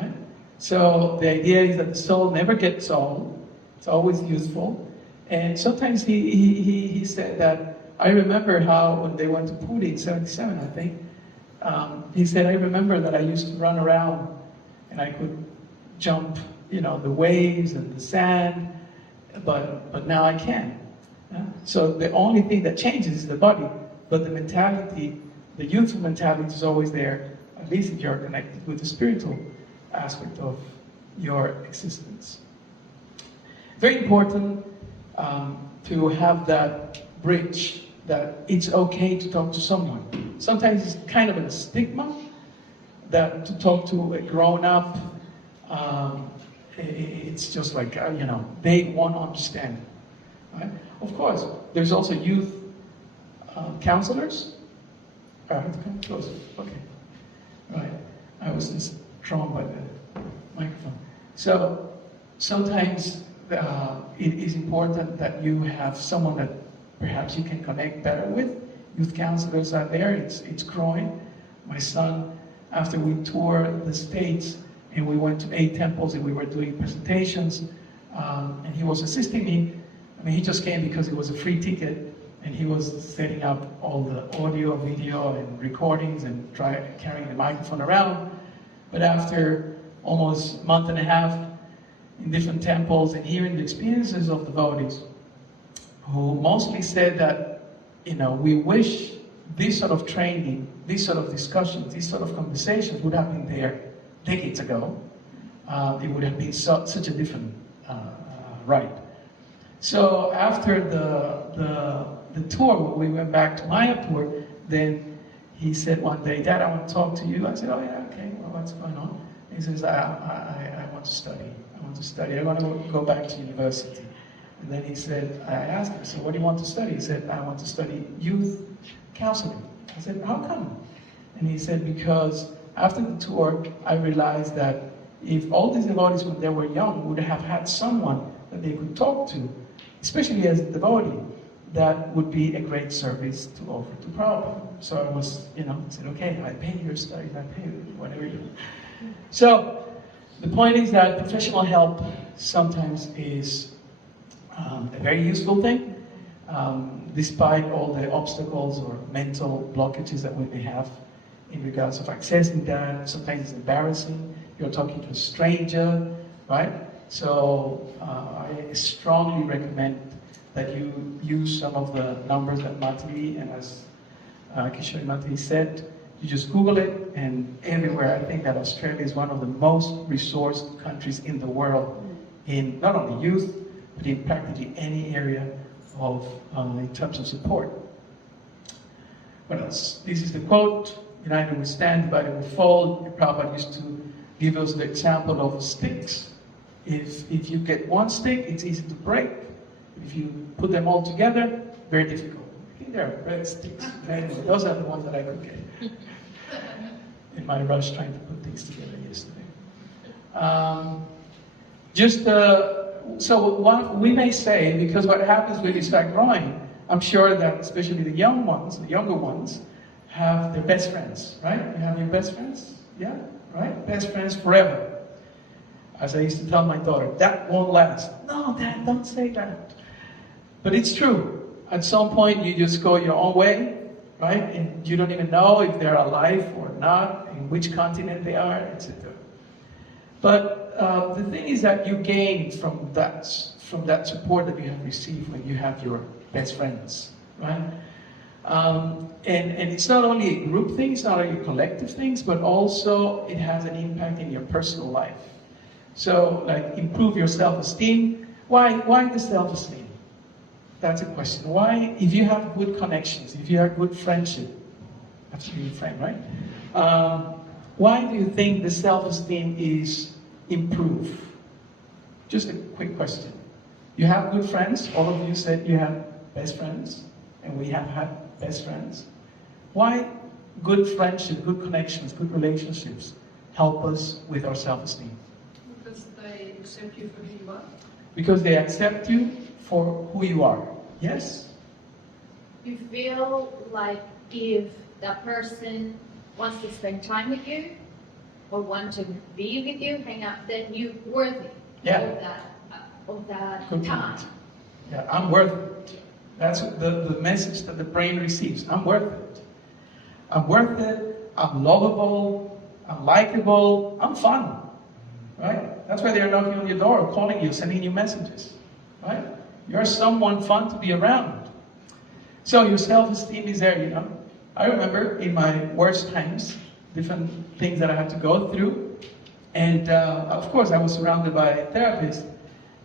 right? So the idea is that the soul never gets old, it's always useful. And sometimes he said that, I remember how when they went to Puri in 77, I think, he said, I remember that I used to run around and I could jump, the waves and the sand, but now I can't. Yeah? So the only thing that changes is the body, but the mentality, the youthful mentality is always there, at least if you're connected with the spiritual aspect of your existence. Very important to have that bridge, that it's okay to talk to someone. Sometimes it's kind of a stigma that to talk to a grown-up, it's just like, they won't understand. Right? Of course, there's also youth counselors. I have to come closer. Okay. Right. I was just drawn by the microphone. So sometimes it is important that you have someone that perhaps you can connect better with. Youth counselors are there. It's growing. My son, after we toured the States and we went to 8 temples and we were doing presentations, and he was assisting me. I mean, he just came because it was a free ticket, and he was setting up all the audio, video, and recordings and carrying the microphone around. But after almost a month and a half in different temples and hearing the experiences of the devotees, who mostly said that, we wish this sort of training, this sort of discussions, these sort of conversations would have been there decades ago. It would have been such a different ride. So after the tour, when we went back to Mayapur, then he said one day, Dad, I want to talk to you. I said, oh yeah, okay, well, what's going on? He says, I want to study. I want to go back to university. And then he said, I asked him, so what do you want to study? He said, I want to study youth counseling. I said, how come? And he said, because after the tour, I realized that if all these devotees, when they were young, would have had someone that they could talk to, especially as a devotee, that would be a great service to offer to Prabhupada. So I was, said, okay, I pay your studies, I pay whatever you do. So the point is that professional help sometimes is a very useful thing, despite all the obstacles or mental blockages that we may have in regards of accessing that. Sometimes it's embarrassing. You're talking to a stranger, right? So I strongly recommend that you use some of the numbers that Matri and as Kisori Matri said, you just Google it, and everywhere. I think that Australia is one of the most resourced countries in the world in not only youth, but in practically any area of in terms of support. What else? This is the quote: "United we stand, divided we fall." Prabhupada used to give us the example of sticks. If you get one stick, it's easy to break. If you put them all together, very difficult. I think there are red sticks. Anyway, those are the ones that I could get in my rush trying to put things together yesterday. So what we may say, because what happens when you start growing, I'm sure that especially the young ones, the younger ones, have their best friends, right? You have your best friends? Yeah, right? Best friends forever. As I used to tell my daughter, that won't last. No, Dad, don't say that. But it's true. At some point, you just go your own way, right? And you don't even know if they're alive or not, in which continent they are, etc. But the thing is that you gain from that support that you have received when you have your best friends, right? And it's not only a group thing, it's not only a collective things, but also it has an impact in your personal life. So, like, improve your self-esteem. Why the self-esteem? That's a question. Why, if you have good connections, if you have good friendship, that's a good friend, right? Why do you think the self-esteem is improved? Just a quick question. You have good friends. All of you said you have best friends, and we have had best friends. Why good friendship, good connections, good relationships help us with our self-esteem? Because they accept you for who you are. Because they accept you for who you are. Yes? You feel like if that person wants to spend time with you or want to be with you, hang out, then you're worthy of that Good time. point. Yeah, I'm worth it. That's the message that the brain receives. I'm worth it. I'm worth it. I'm lovable. I'm likable. I'm fun. Right? That's why they're knocking on your door, or calling you, sending you messages. Right? You're someone fun to be around. So your self-esteem is there, you know. I remember in my worst times, different things that I had to go through. And of course, I was surrounded by therapists.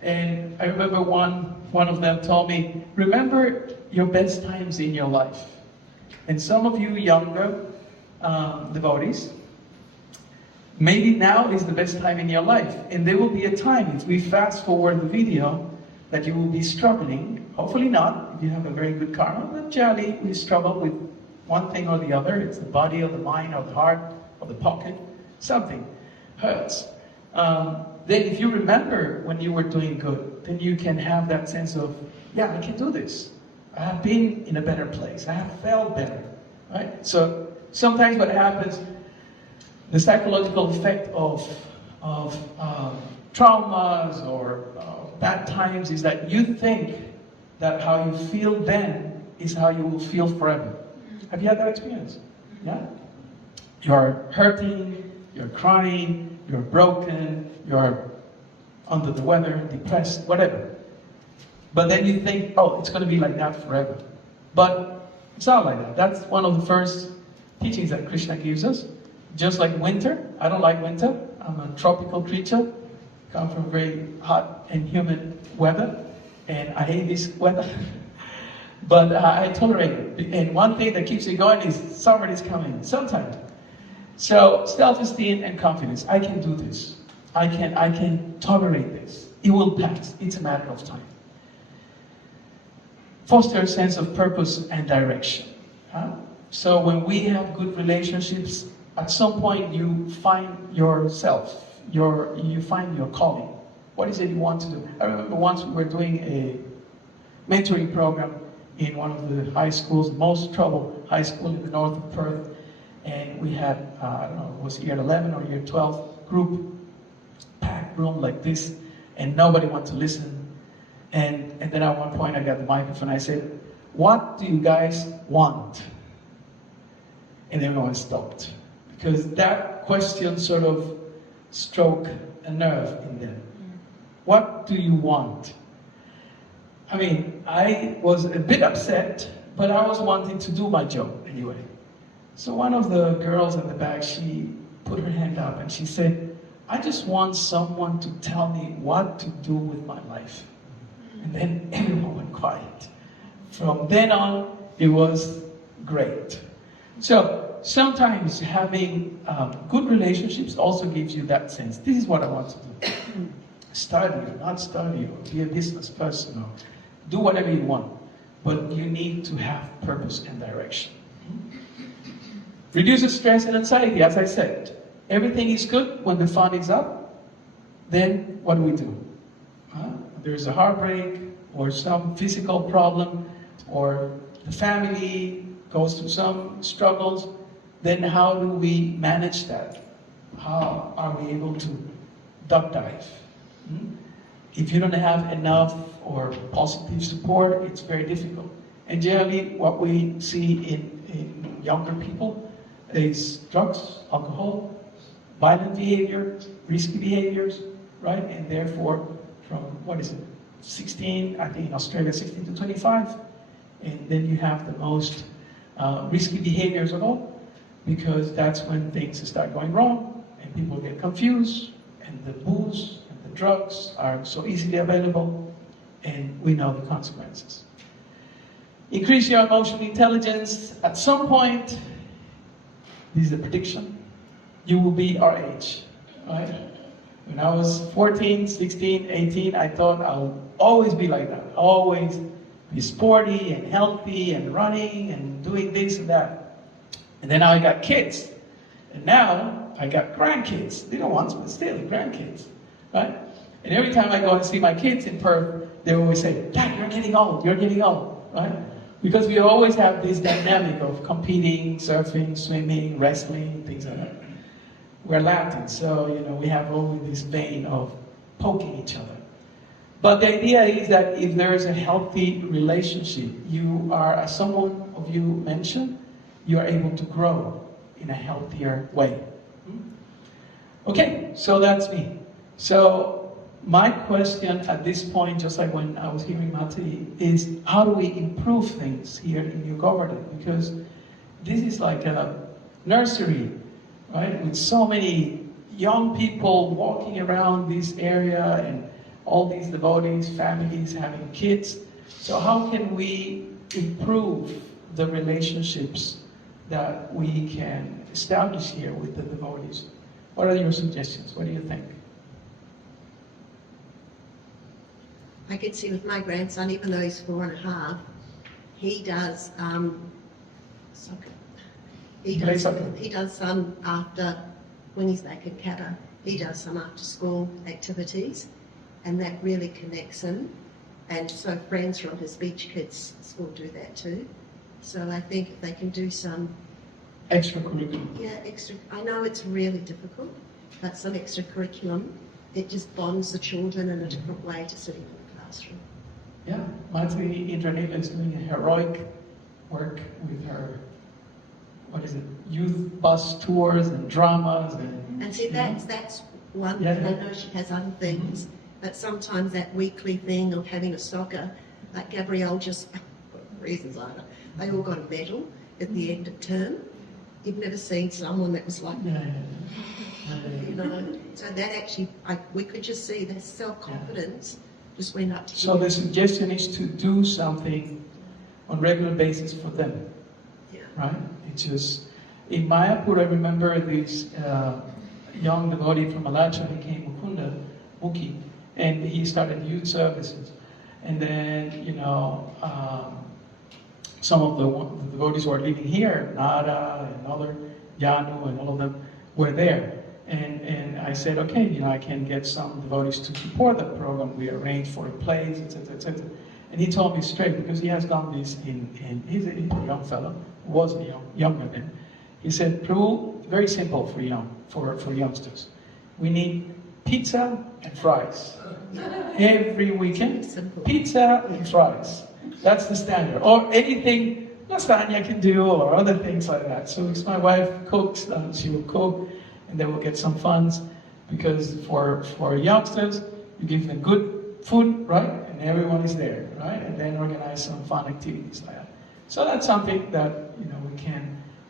And I remember one of them told me, remember your best times in your life. And some of you younger devotees, maybe now is the best time in your life. And there will be a time, if we fast forward the video, that you will be struggling. Hopefully not, if you have a very good karma. But generally, we struggle with one thing or the other. It's the body or the mind or the heart or the pocket. Something hurts. Then if you remember when you were doing good, then you can have that sense of, yeah, I can do this. I have been in a better place. I have felt better. Right? So sometimes what happens, the psychological effect of traumas or bad times is that you think that how you feel then is how you will feel forever. Have you had that experience? Yeah? You're hurting, you're crying, you're broken, you're under the weather, depressed, whatever. But then you think, oh, it's going to be like that forever. But it's not like that. That's one of the first teachings that Krishna gives us. Just like winter, I don't like winter. I'm a tropical creature. Come from very hot and humid weather, and I hate this weather. But I tolerate it. And one thing that keeps me going is summer is coming, sometimes. So self-esteem and confidence. I can do this. I can tolerate this. It will pass. It's a matter of time. Foster a sense of purpose and direction. So when we have good relationships, at some point you find yourself. You find your calling. What is it you want to do? I remember once we were doing a mentoring program in one of the high schools, most troubled high school in the north of Perth, and we had, I don't know, it was year 11 or year 12 group, packed room like this, and nobody wanted to listen. And then at one point I got the microphone, I said, what do you guys want? And everyone stopped. Because that question sort of struck a nerve in them. What do you want? I mean, I was a bit upset, but I was wanting to do my job anyway. So one of the girls at the back, she put her hand up and she said, I just want someone to tell me what to do with my life. And then everyone went quiet. From then on, it was great. So sometimes having good relationships also gives you that sense. This is what I want to do. Study or not study, or be a business person, or do whatever you want. But you need to have purpose and direction. Reduces stress and anxiety, as I said. Everything is good when the fun is up. Then what do? There's a heartbreak, or some physical problem, or the family goes through some struggles. Then how do we manage that? How are we able to duck dive? If you don't have enough or positive support, it's very difficult. And generally what we see in younger people is drugs, alcohol, violent behavior, risky behaviors, right? And therefore from, 16, I think in Australia 16 to 25, and then you have the most risky behaviors of all, because that's when things start going wrong and people get confused, and the booze and the drugs are so easily available, and we know the consequences. Increase your emotional intelligence. At some point, this is a prediction, you will be our age, right? When I was 14, 16, 18, I thought I'll always be like that, always be sporty and healthy and running and doing this and that. And then I got kids. And now I got grandkids. Little ones, but still grandkids, right? And every time I go and see my kids in Perth, they always say, Dad, you're getting old, right? Because we always have this dynamic of competing, surfing, swimming, wrestling, things like that. We're Latin, so we have always this vein of poking each other. But the idea is that if there is a healthy relationship, you are, as someone of you mentioned, you are able to grow in a healthier way. Okay, so that's me. So my question at this point, just like when I was hearing Mati, is how do we improve things here in New Govardhana? Because this is like a nursery, right? With so many young people walking around this area and all these devotees, families having kids. So how can we improve the relationships that we can establish here with the devotees? What are your suggestions? What do you think? I can see with my grandson, even though he's 4.5, he does soccer. He does some after, when he's back in Kata, he does some after school activities, and that really connects him. And so friends from his beach kids school do that too. So I think if they can do some extracurriculum. Yeah, I know it's really difficult, but some extra curriculum, it just bonds the children in a different way to sitting in the classroom. Yeah, Mati Indranila is doing a heroic work with her, youth bus tours and dramas and see, that's one thing. I know she has other things, but sometimes that weekly thing of having a soccer, like Gabrielle just, for reasons I don't know, they all got a medal at the end of term. You've never seen someone that was like, so that actually, we could just see their self-confidence just went up to So the suggestion is to do something on regular basis for them, right? It's just, in Mayapur, I remember this young devotee from Malacha became Mukunda, Muki, and he started youth services. And then, some of the devotees who are living here, Nara and other, Yanu and all of them, were there. And I said, okay, I can get some devotees to support the program. We arranged for a place, etc., etc. And he told me straight, because he has done this he's a young fellow, was a younger then. He said, Prabhu, very simple for youngsters. We need pizza and fries. Every weekend, pizza and fries. That's the standard. Or anything lasagna can do, or other things like that. So if my wife cooks, she will cook, and then we'll get some funds. Because for youngsters, you give them good food, right? And everyone is there, right? And then organize some fun activities like that. So that's something that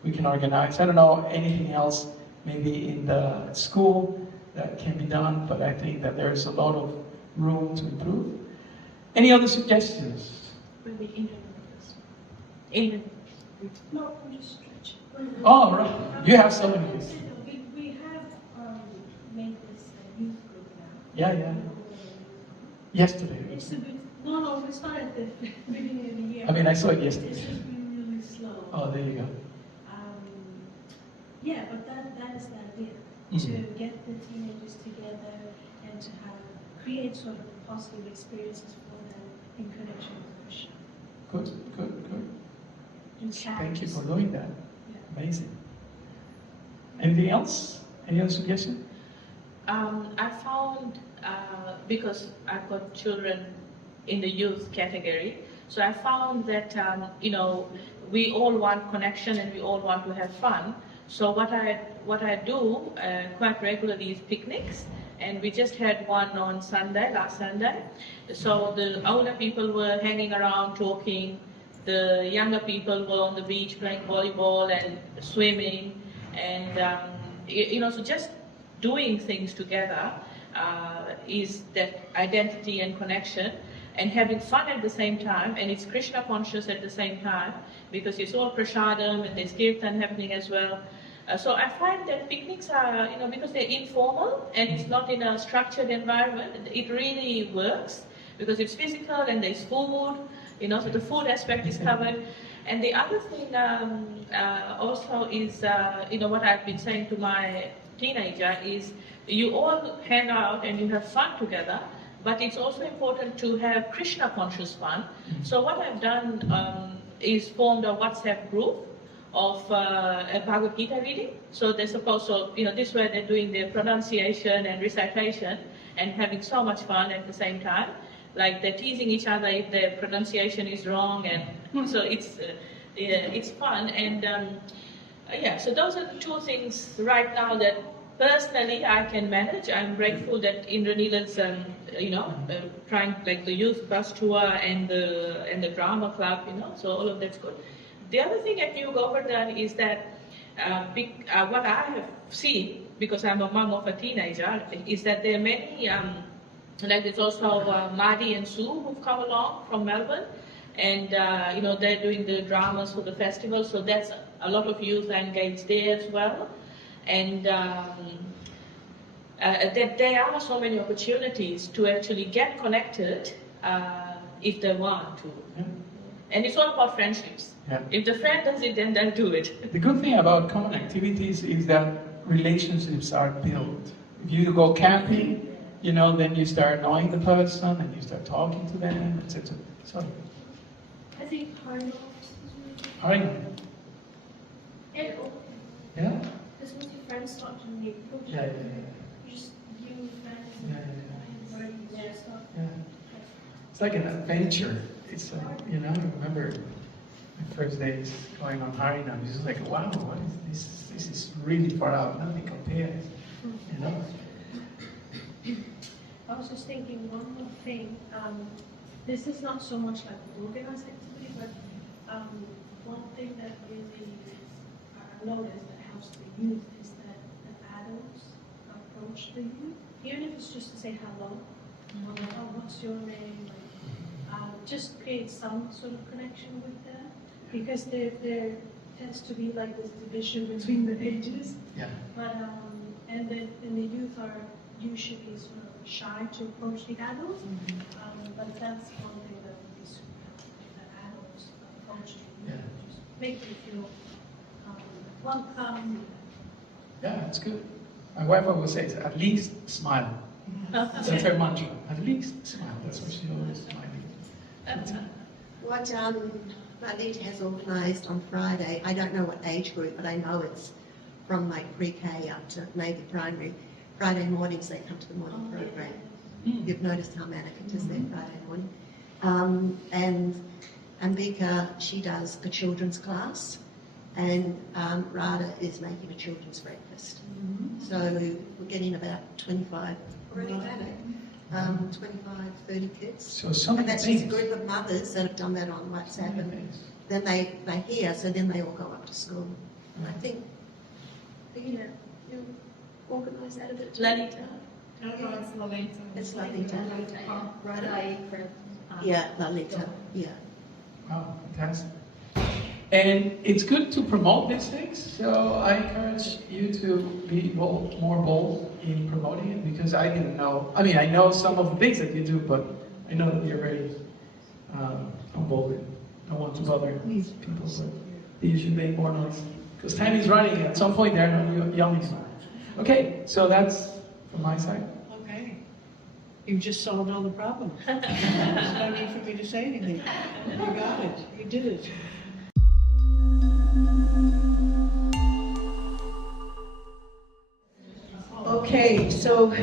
we can organize. I don't know anything else maybe in the school that can be done, but I think that there's a lot of room to improve. Any other suggestions? Maybe Indian. No, I'm just stretching. Oh, right. You have so many things. We have made this youth group now. Yeah. Yesterday. It's a bit, no, we started the beginning of the year. I mean, I saw it yesterday. It's just been really slow. Oh, there you go. Yeah, but that is the idea. To get the teenagers together and to create sort of positive experiences for them in connection with Krishna. Good. Thank you for doing that. Yeah. Amazing. Anything else? Any other suggestion? I found, because I've got children in the youth category, so I found that, we all want connection and we all want to have fun. So what I do quite regularly is picnics, and we just had one on last Sunday. So the older people were hanging around talking, the younger people were on the beach playing volleyball and swimming, and so just doing things together is that identity and connection, and having fun at the same time, and it's Krishna conscious at the same time, because it's all prasadam and there's kirtan happening as well. So I find that picnics are, because they're informal and it's not in a structured environment, it really works because it's physical and there's food, so the food aspect is covered. And the other thing also is, what I've been saying to my teenager is, you all hang out and you have fun together, but it's also important to have Krishna conscious fun. So what I've done is formed a WhatsApp group of a Bhagavad Gita reading. So they're supposed to, this way they're doing their pronunciation and recitation and having so much fun at the same time. Like they're teasing each other if their pronunciation is wrong, and so it's fun. And so those are the two things right now that personally I can manage. I'm grateful that Indranila's, trying like the youth bus tour and the drama club, so all of that's good. The other thing at New Govardhana is that what I have seen, because I'm a mom of a teenager, is that there are many, like there's also Madi and Sue who've come along from Melbourne, and they're doing the dramas for the festival, so that's a lot of youth engaged there as well. And that there are so many opportunities to actually get connected if they want to. Yeah. And it's all about friendships. Yeah. If the friend does it, then they'll do it. The good thing about common activities is that relationships are built. If you go camping, then you start knowing the person and you start talking to them, etc. Sorry. I think Harno. Harino. Yeah? Because once your friends start to meet, Yeah. you just, you friends, Yeah. and stuff. Yeah. It's like an adventure. It's I remember my first days going on Harino. It's just like, wow, what is this? This is really far out. Nothing compares. I was just thinking one more thing. This is not so much like organized activity, but one thing that really I noticed that helps the youth is that the adults approach the youth, even if it's just to say hello, or like, oh, what's your name? Just create some sort of connection with them, because there tends to be like this division between the ages. Yeah. But and the youth are usually sort of shy to approach the adults. But that's one thing that would be super helpful, if the adults approach the youth. Yeah. Just make you feel welcome. Yeah, that's good. My wife always says, at least smile. That's her mantra. At least smile. That's what she always smiling. What Lalita has organised on Friday, I don't know what age group, but I know it's from like pre-K up to maybe primary. Friday mornings they come to the morning program. You've noticed how manic it is there Friday morning. And Ambika, she does a children's class, and Radha is making a children's breakfast. So we're getting about 25, already that, 25, 30 kids. So some And that's just a group of mothers that have done that on WhatsApp, and then they hear, so then they all go up to school. And I think, you organise that a bit too. Lalita. No, it's Lalita. It's Lalita. Right. Yeah, Lalita, yeah. Wow, fantastic. And it's good to promote these things, so I encourage you to be more bold in promoting it, because I didn't know, I know some of the things that you do, but I know that you're very humble and don't want to bother people, but you should make more noise. Because time is running, at some point they're not young anymore. Okay, so that's from my side. Okay. You've just solved all the problems. There's no need for me to say anything. You got it. You did it. Okay, so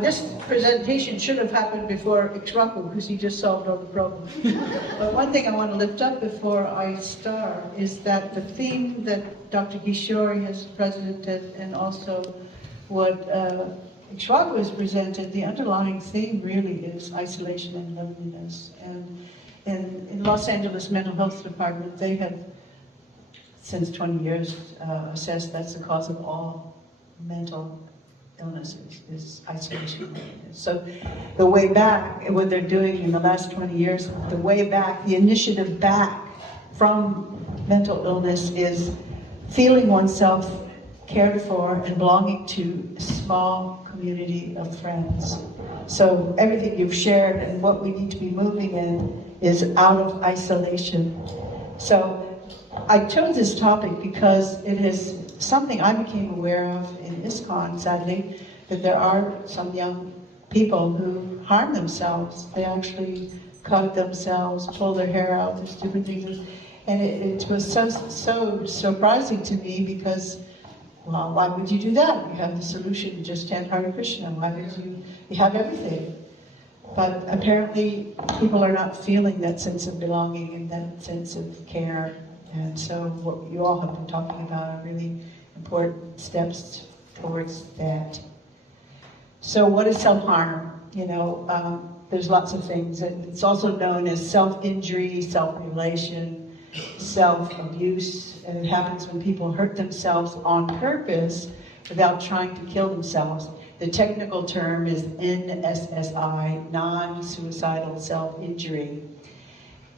this presentation should have happened before Iksvaku, because he just solved all the problems. But one thing I want to lift up before I start is that the theme that Dr. Kisori has presented, and also what Iksvaku has presented, the underlying theme really is isolation and loneliness. And in Los Angeles Mental Health Department, they have, since 20 years, assessed that's the cause of all mental illnesses, is isolation and loneliness. So the way back, what they're doing in the last 20 years, the way back, the initiative back from mental illness is feeling oneself cared for and belonging to a small community of friends. So everything you've shared and what we need to be moving in is out of isolation. So I chose this topic because it is something I became aware of in ISKCON, sadly, that there are some young people who harm themselves. They actually cut themselves, pull their hair out, there's different things. And it was so surprising to me because, well, why would you do that? You have the solution, you just chant Hare Krishna. Why would you have everything? But apparently people are not feeling that sense of belonging and that sense of care. And so what you all have been talking about are really important steps towards that. So what is self-harm? There's lots of things. It's also known as self-injury, self-mutilation, self-abuse. And it happens when people hurt themselves on purpose without trying to kill themselves. The technical term is NSSI, non-suicidal self-injury.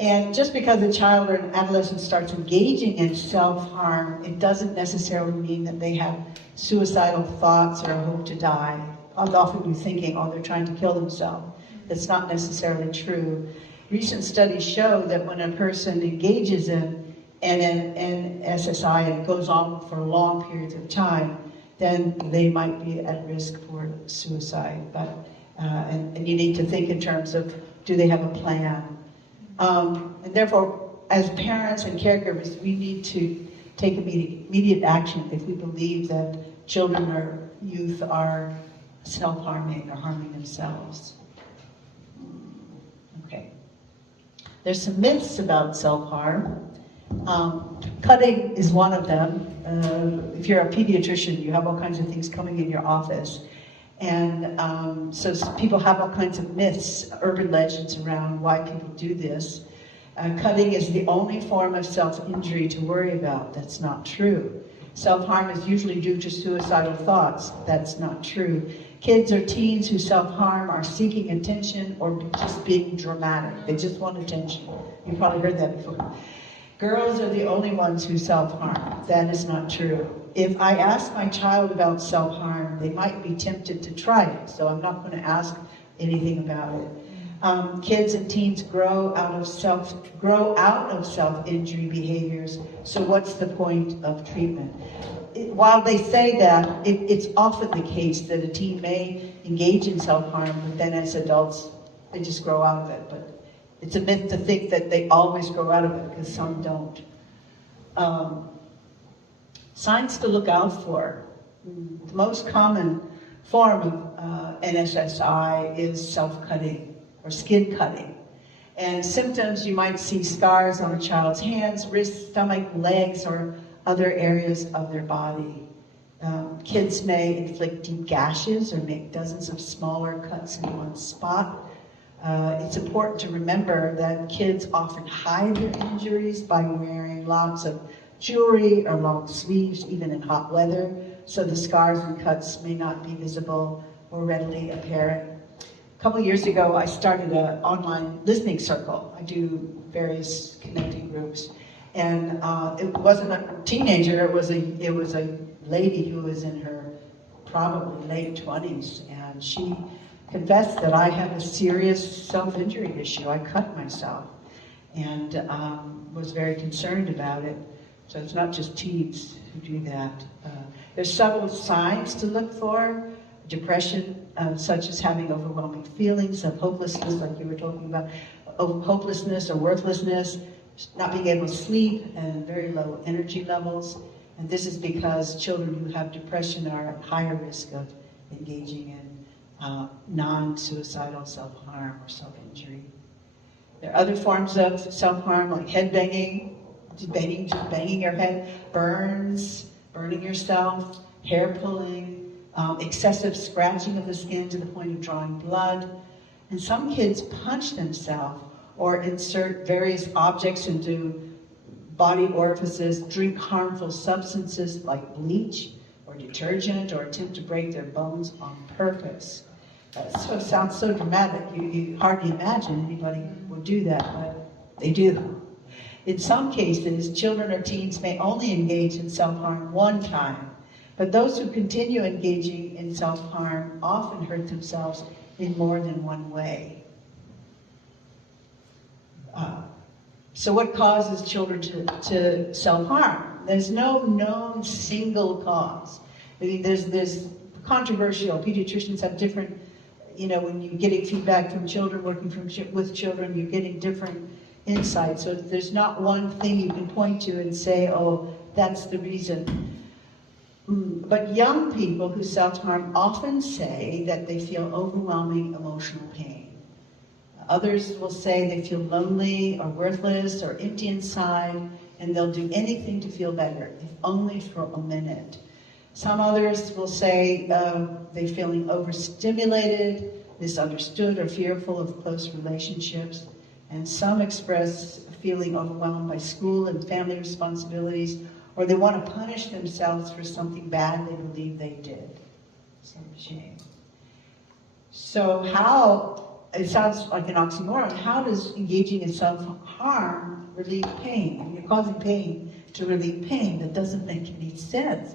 And just because a child or an adolescent starts engaging in self-harm, it doesn't necessarily mean that they have suicidal thoughts or hope to die. I'll often be thinking, oh, they're trying to kill themselves. That's not necessarily true. Recent studies show that when a person engages in NSSI and it goes on for long periods of time, then they might be at risk for suicide. But and you need to think in terms of, do they have a plan? And therefore, as parents and caregivers, we need to take immediate action if we believe that children or youth are self-harming or harming themselves. Okay. There's some myths about self-harm. Cutting is one of them. If you're a pediatrician, you have all kinds of things coming in your office. And so people have all kinds of myths, urban legends around why people do this. Cutting is the only form of self-injury to worry about. That's not true. Self-harm is usually due to suicidal thoughts. That's not true. Kids or teens who self-harm are seeking attention or just being dramatic. They just want attention. You've probably heard that before. Girls are the only ones who self-harm. That is not true. If I ask my child about self-harm, they might be tempted to try it, so I'm not going to ask anything about it. Kids and teens grow out of self-injury behaviors, so what's the point of treatment? While they say that, it's often the case that a teen may engage in self-harm, but then as adults, they just grow out of it. But it's a myth to think that they always grow out of it, because some don't. Signs to look out for. The most common form of NSSI is self-cutting or skin cutting. And symptoms, you might see scars on a child's hands, wrists, stomach, legs, or other areas of their body. Kids may inflict deep gashes or make dozens of smaller cuts in one spot. It's important to remember that kids often hide their injuries by wearing lots of jewelry or long sleeves, even in hot weather, so the scars and cuts may not be visible or readily apparent. A couple of years ago, I started an online listening circle. I do various connecting groups, and it wasn't a teenager. It was a lady who was in her probably late 20s, and she confessed that I had a serious self-injury issue. I cut myself, and was very concerned about it. So it's not just teens who do that. There's several signs to look for. Depression, such as having overwhelming feelings of hopelessness, like you were talking about, of hopelessness or worthlessness, not being able to sleep, and very low energy levels. And this is because children who have depression are at higher risk of engaging in non-suicidal self-harm or self-injury. There are other forms of self-harm, like head banging, just banging your head, burns, burning yourself, hair pulling, excessive scratching of the skin to the point of drawing blood. And some kids punch themselves or insert various objects into body orifices, drink harmful substances like bleach or detergent, or attempt to break their bones on purpose. That sounds so dramatic, you hardly imagine anybody would do that, but they do. In some cases, children or teens may only engage in self-harm one time, but those who continue engaging in self-harm often hurt themselves in more than one way. So what causes children to self-harm? There's no known single cause. I mean, there's controversial. Pediatricians have different when you're getting feedback from children, working with children, you're getting different insights. So there's not one thing you can point to and say, oh, that's the reason. But young people who self-harm often say that they feel overwhelming emotional pain. Others will say they feel lonely or worthless or empty inside, and they'll do anything to feel better, if only for a minute. Some others will say they're feeling overstimulated, misunderstood, or fearful of close relationships. And some express feeling overwhelmed by school and family responsibilities, or they want to punish themselves for something bad they believe they did. Some shame. So it sounds like an oxymoron, how does engaging in self-harm relieve pain? I mean, you're causing pain to relieve pain. That doesn't make any sense.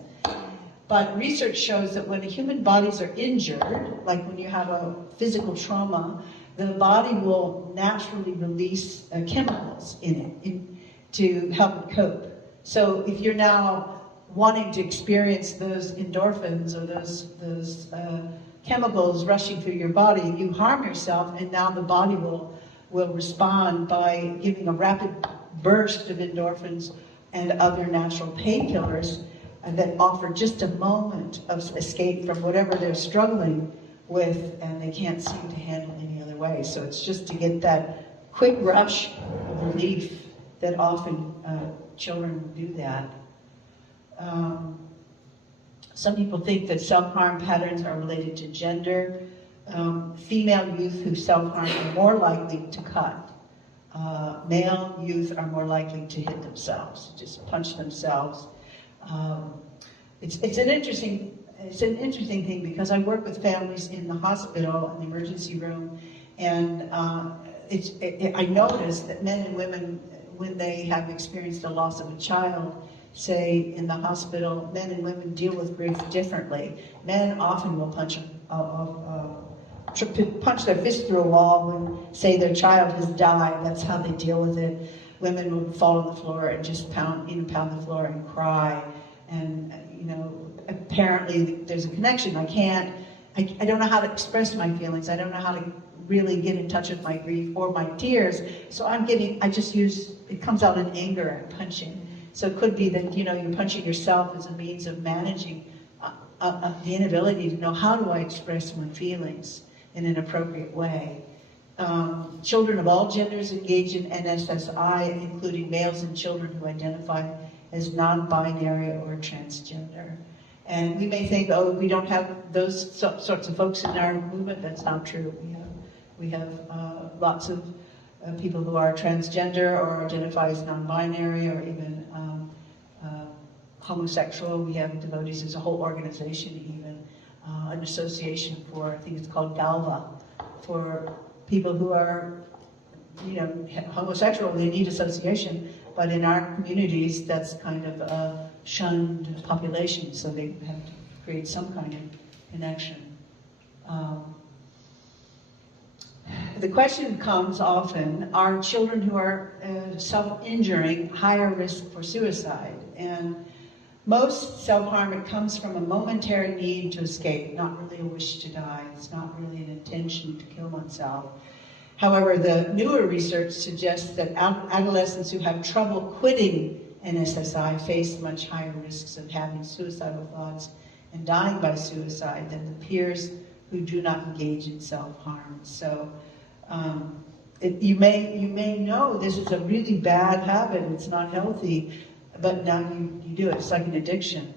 But research shows that when human bodies are injured, like when you have a physical trauma, the body will naturally release chemicals in it to help it cope. So if you're now wanting to experience those endorphins or those chemicals rushing through your body, you harm yourself, and now the body will respond by giving a rapid burst of endorphins and other natural painkillers that offer just a moment of escape from whatever they're struggling with, and they can't seem to handle any other way. So it's just to get that quick rush of relief that often children will do that. Some people think that self-harm patterns are related to gender. Female youth who self-harm are more likely to cut. Male youth are more likely to hit themselves, just punch themselves. It's an interesting thing because I work with families in the hospital, in the emergency room, and I notice that men and women, when they have experienced the loss of a child, say in the hospital, men and women deal with grief differently. Men often will punch their fist through a wall when, say, their child has died. That's how they deal with it. Women will fall on the floor and just pound the floor and cry. And apparently there's a connection. I don't know how to express my feelings. I don't know how to really get in touch with my grief or my tears. So it comes out in anger and punching. So it could be that, you're punching yourself as a means of managing the inability to know, how do I express my feelings in an appropriate way? Children of all genders engage in NSSI, including males and children who identify as non-binary or transgender. And we may think, oh, we don't have those sorts of folks in our movement. That's not true. We have lots of people who are transgender or identify as non-binary or even homosexual. We have devotees. There's a whole organization, even an association for, I think it's called GALVA, for people who are homosexual. They need association, but in our communities, that's kind of a shunned population, so they have to create some kind of connection. The question comes often, are children who are self-injuring higher risk for suicide? And most self-harm, it comes from a momentary need to escape, not really a wish to die. It's not really an intention to kill oneself. However, the newer research suggests that adolescents who have trouble quitting NSSI face much higher risks of having suicidal thoughts and dying by suicide than the peers who do not engage in self-harm. So you may know this is a really bad habit, it's not healthy, but now you do it. It's like an addiction,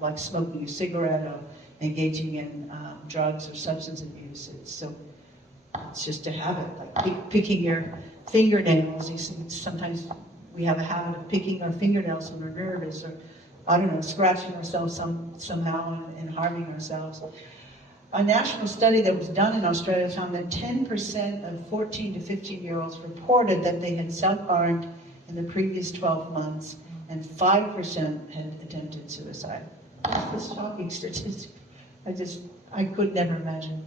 like smoking a cigarette or engaging in drugs or substance abuse. It's just a habit, like picking your fingernails. You see, sometimes we have a habit of picking our fingernails when we're nervous, or scratching ourselves somehow and harming ourselves. A national study that was done in Australia found that 10% of 14 to 15-year-olds reported that they had self-harmed in the previous 12 months, and 5% had attempted suicide. That's a shocking statistic. I could never imagine.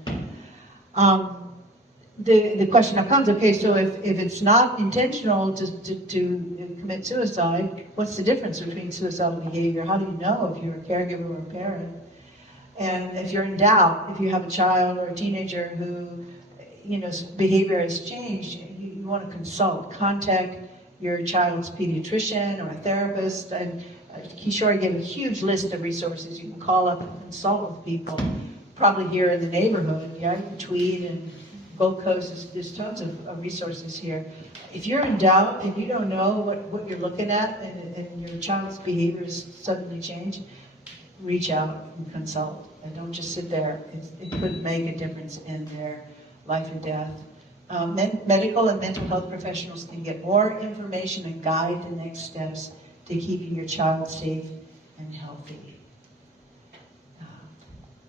The question now comes, okay, so if it's not intentional to commit suicide, what's the difference between suicidal behavior? How do you know if you're a caregiver or a parent? And if you're in doubt, if you have a child or a teenager who, behavior has changed, you want to consult. Contact your child's pediatrician or a therapist. And Kisori gave a huge list of resources. You can call up and consult with people, probably here in the neighborhood. Yeah, you can tweet, and Gold Coast, there's tons of resources here. If you're in doubt and you don't know what you're looking at and your child's behavior has suddenly changed, reach out and consult. And don't just sit there. It could make a difference in their life and death. Medical and mental health professionals can get more information and guide the next steps to keeping your child safe and healthy.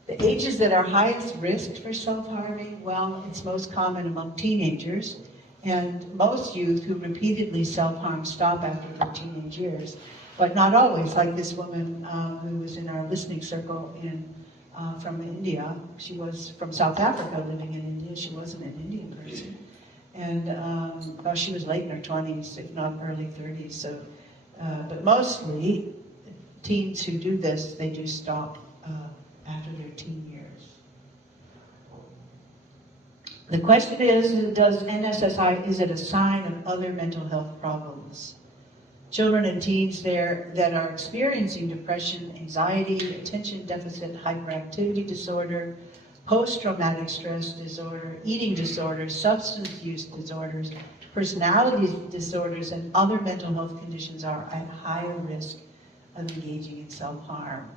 The ages that are highest risk for self-harming, well, it's most common among teenagers, and most youth who repeatedly self-harm stop after their teenage years, but not always, like this woman who was in our listening circle from India. She was from South Africa living in India. She wasn't an Indian person. And she was late in her 20s, if not early 30s. So, but mostly, teens who do this, they do stop after their teen years. The question is, does NSSI, is it a sign of other mental health problems? Children and teens there that are experiencing depression, anxiety, attention deficit hyperactivity disorder, post-traumatic stress disorder, eating disorders, substance use disorders, personality disorders, and other mental health conditions are at higher risk of engaging in self-harm.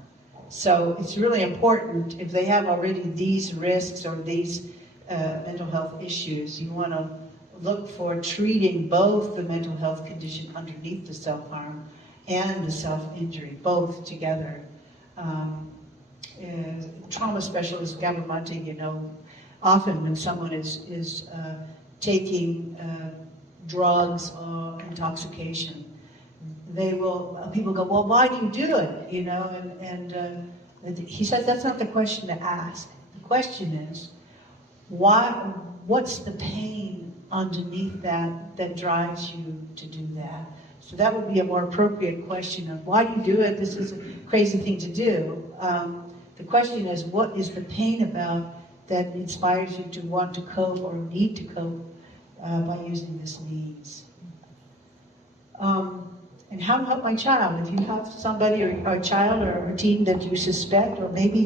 So it's really important, if they have already these risks or these mental health issues, you want to look for treating both the mental health condition underneath the self-harm and the self-injury, both together. Trauma specialist Govardhana, often when someone is taking drugs or intoxication, people go, well, why do you do it? And he says that's not the question to ask. The question is, what's the pain underneath that drives you to do that? So that would be a more appropriate question of why do you do it? This is a crazy thing to do. The question is, what is the pain about that inspires you to want to cope or need to cope by using this means? And how to help my child? If you have somebody or a child or a teen that you suspect, or maybe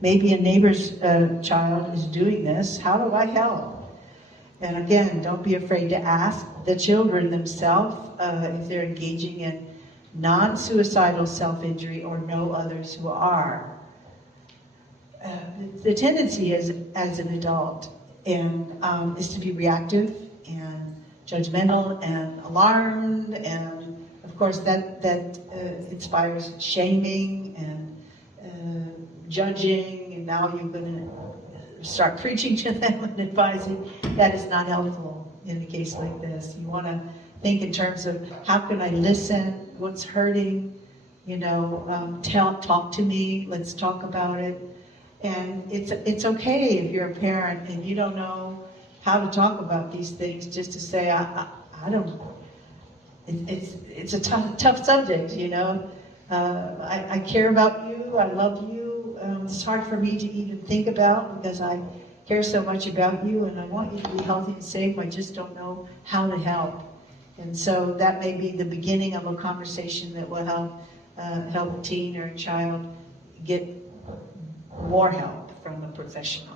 maybe a neighbor's child is doing this, how do I help? And again, don't be afraid to ask the children themselves if they're engaging in non-suicidal self-injury or know others who are. The tendency as an adult is to be reactive and judgmental and alarmed, and of course that inspires shaming and judging, and now you're going to start preaching to them and advising. That is not helpful in a case like this. You want to think in terms of how can I listen, what's hurting, talk to me, let's talk about it. And it's okay if you're a parent and you don't know how to talk about these things, just to say, I don't know. It's a tough subject, I care about you, I love you. It's hard for me to even think about because I care so much about you and I want you to be healthy and safe. I just don't know how to help. And so that may be the beginning of a conversation that will help a teen or a child get more help from a professional.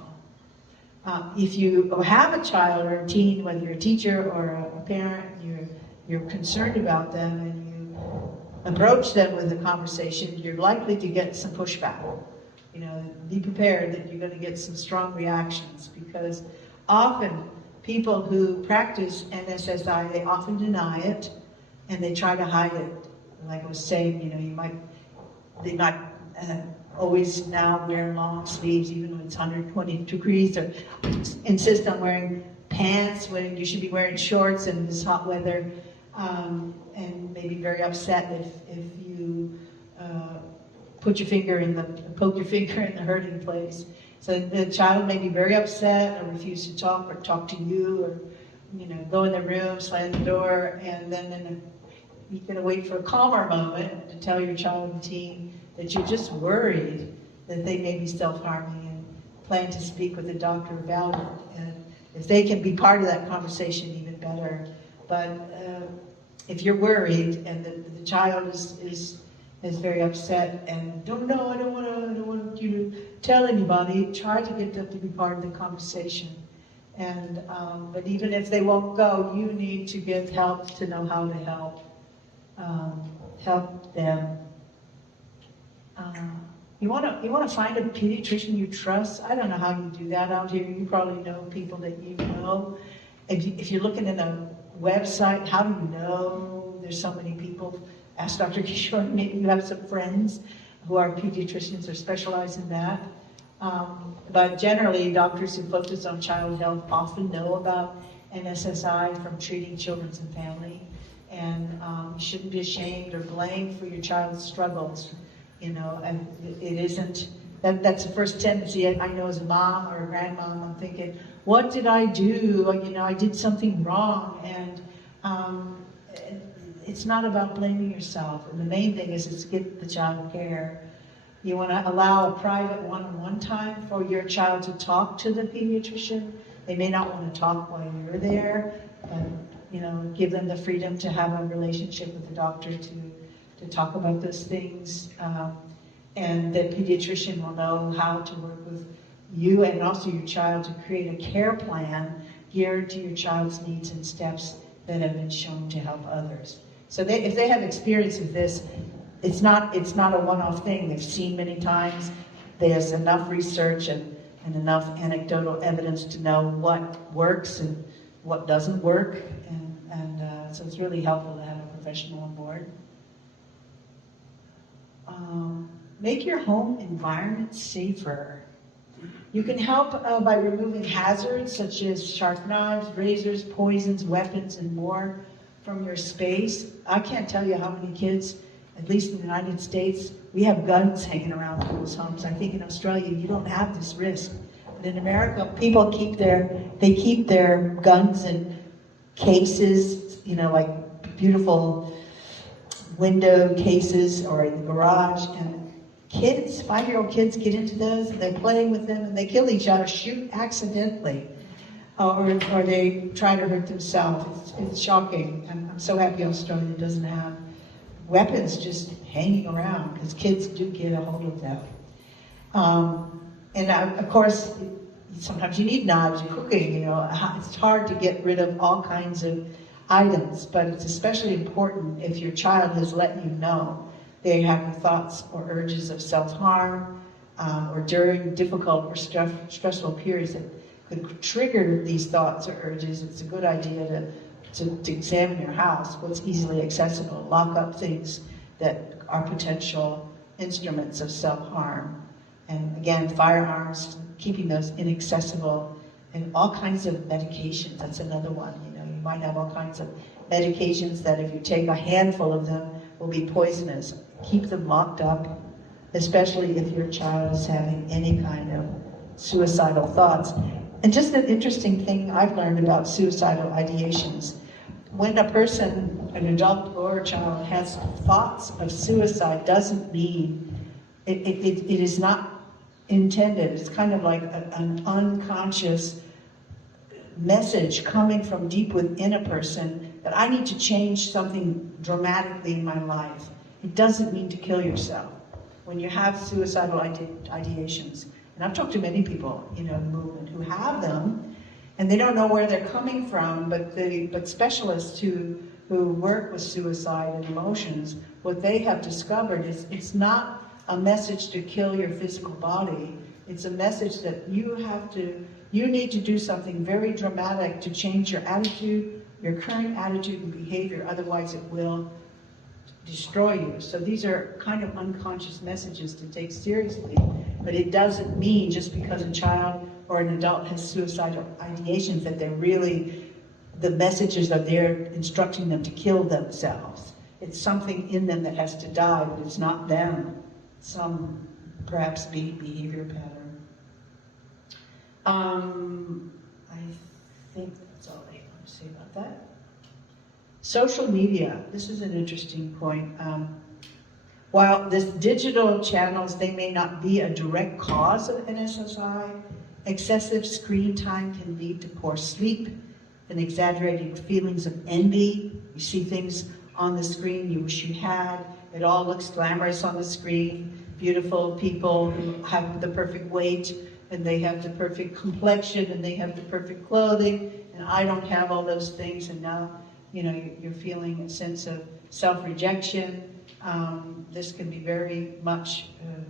If you have a child or a teen, whether you're a teacher or a parent, you're concerned about them and you approach them with a conversation, you're likely to get some pushback. Be prepared that you're going to get some strong reactions, because often people who practice NSSI, they often deny it and they try to hide it. Like I was saying, they might always now wear long sleeves even when it's 120 degrees, or insist on wearing pants when you should be wearing shorts in this hot weather, and maybe very upset if you poke your finger in the hurting place. So the child may be very upset or refuse to talk or talk to you, or go in the room, slam the door, and then you're going to wait for a calmer moment to tell your child and teen that you're just worried that they may be self-harming, and plan to speak with a doctor about it. And if they can be part of that conversation, even better. But if you're worried and the child is very upset and I don't want you to tell anybody, try to get them to be part of the conversation. And but even if they won't go, you need to get help to know how to help them. You want to find a pediatrician you trust. I don't know how you do that out here. You probably know people that you know. If you're looking at a website, how do you know there's so many people? Ask Dr. Kisori. Maybe you have some friends who are pediatricians or specialize in that. But generally, doctors who focus on child health often know about NSSI from treating children and family. And you shouldn't be ashamed or blamed for your child's struggles. You know, and it isn't, that's the first tendency I know as a mom or a grandmom. I'm thinking, what did I do? You know, I did something wrong. And it's not about blaming yourself. And the main thing is to get the child care. You want to allow a private one-on-one time for your child to talk to the pediatrician. They may not want to talk while you're there, but, you know, give them the freedom to have a relationship with the doctor to talk about those things. And the pediatrician will know how to work with you and also your child to create a care plan geared to your child's needs and steps that have been shown to help others. So if they have experience with this, it's not a one-off thing. They've seen many times. There's enough research and enough anecdotal evidence to know what works and what doesn't work. And so it's really helpful to have a professional on board. Make your home environment safer. You can help by removing hazards such as sharp knives, razors, poisons, weapons, and more from your space. I can't tell you how many kids, at least in the United States, we have guns hanging around people's homes. I think in Australia you don't have this risk. But in America, people keep their guns in cases, you know, like beautiful window cases or in the garage, and kids, 5-year-old kids get into those and they're playing with them and they kill each other, shoot accidentally, or they try to hurt themselves. It's shocking. I'm so happy Australia doesn't have weapons just hanging around, because kids do get a hold of them. Of course, sometimes you need knives, you're cooking, you know, it's hard to get rid of all kinds of items, but it's especially important if your child has let you know they have thoughts or urges of self-harm, or during difficult or stressful periods that could trigger these thoughts or urges. It's a good idea to examine your house, what's easily accessible, lock up things that are potential instruments of self-harm. And again, firearms, keeping those inaccessible, and all kinds of medications, that's another one. You know, you might have all kinds of medications that if you take a handful of them will be poisonous. Keep them locked up, especially if your child is having any kind of suicidal thoughts. And just an interesting thing I've learned about suicidal ideations. When a person, an adult or a child, has thoughts of suicide, doesn't mean, it is not intended. It's kind of like an unconscious message coming from deep within a person that I need to change something dramatically in my life. It doesn't mean to kill yourself. When you have suicidal ideations, and I've talked to many people, you know, in the movement who have them, and they don't know where they're coming from, but specialists who work with suicide and emotions, what they have discovered is it's not a message to kill your physical body. It's a message that you need to do something very dramatic to change your attitude, your current attitude and behavior, otherwise it will destroy you. So these are kind of unconscious messages to take seriously, but it doesn't mean just because a child or an adult has suicidal ideations that they're really, the messages are there instructing them to kill themselves. It's something in them that has to die, but it's not them. Some perhaps behavior pattern. I think that's all I want to say about that. Social media, this is an interesting point. While this digital channels, they may not be a direct cause of NSSI, excessive screen time can lead to poor sleep and exaggerated feelings of envy. You see things on the screen you wish you had. It all looks glamorous on the screen. Beautiful people who have the perfect weight, and they have the perfect complexion, and they have the perfect clothing, and I don't have all those things, and now, you know, you're feeling a sense of self-rejection. This can be very much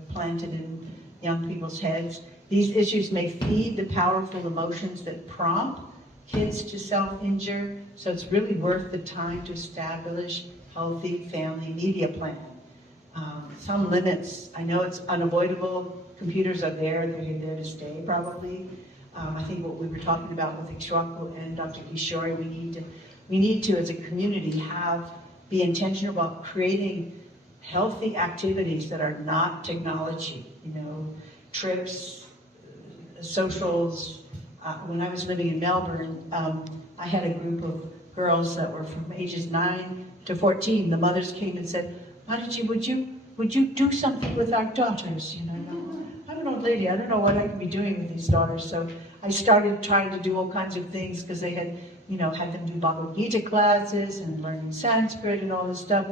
planted in young people's heads. These issues may feed the powerful emotions that prompt kids to self-injure, so it's really worth the time to establish healthy family media plan. Some limits, I know it's unavoidable, computers are there, they're there to stay probably. I think what we were talking about with Iksvaku and Dr. Kisori, we need to as a community be intentional about creating healthy activities that are not technology, you know, trips, socials. When I was living in Melbourne, I had a group of girls that were from ages 9 to 14. The mothers came and said, would you do something with our daughters? You know, I don't know, lady, I don't know what I can be doing with these daughters. So I started trying to do all kinds of things because they had, you know, had them do Bhagavad Gita classes and learning Sanskrit and all this stuff.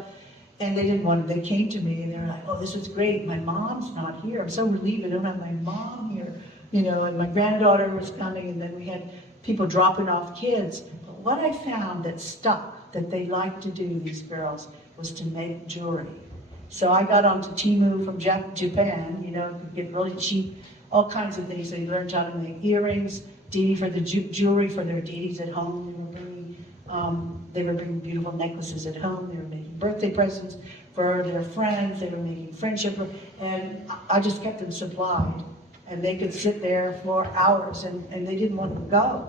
And they didn't want it. They came to me and they were like, oh, this is great. My mom's not here. I'm so relieved I don't have my mom here. You know, and my granddaughter was coming, and then we had people dropping off kids. But what I found that stuck, that they liked to do, these girls, was to make jewelry. So I got onto Temu from Japan, you know, could get really cheap, all kinds of things. They learned how to make earrings, devi for the jewelry for their deities at home. They were bringing beautiful necklaces at home. They were making birthday presents for their friends. They were making friendship, and I just kept them supplied. And they could sit there for hours, and they didn't want to go.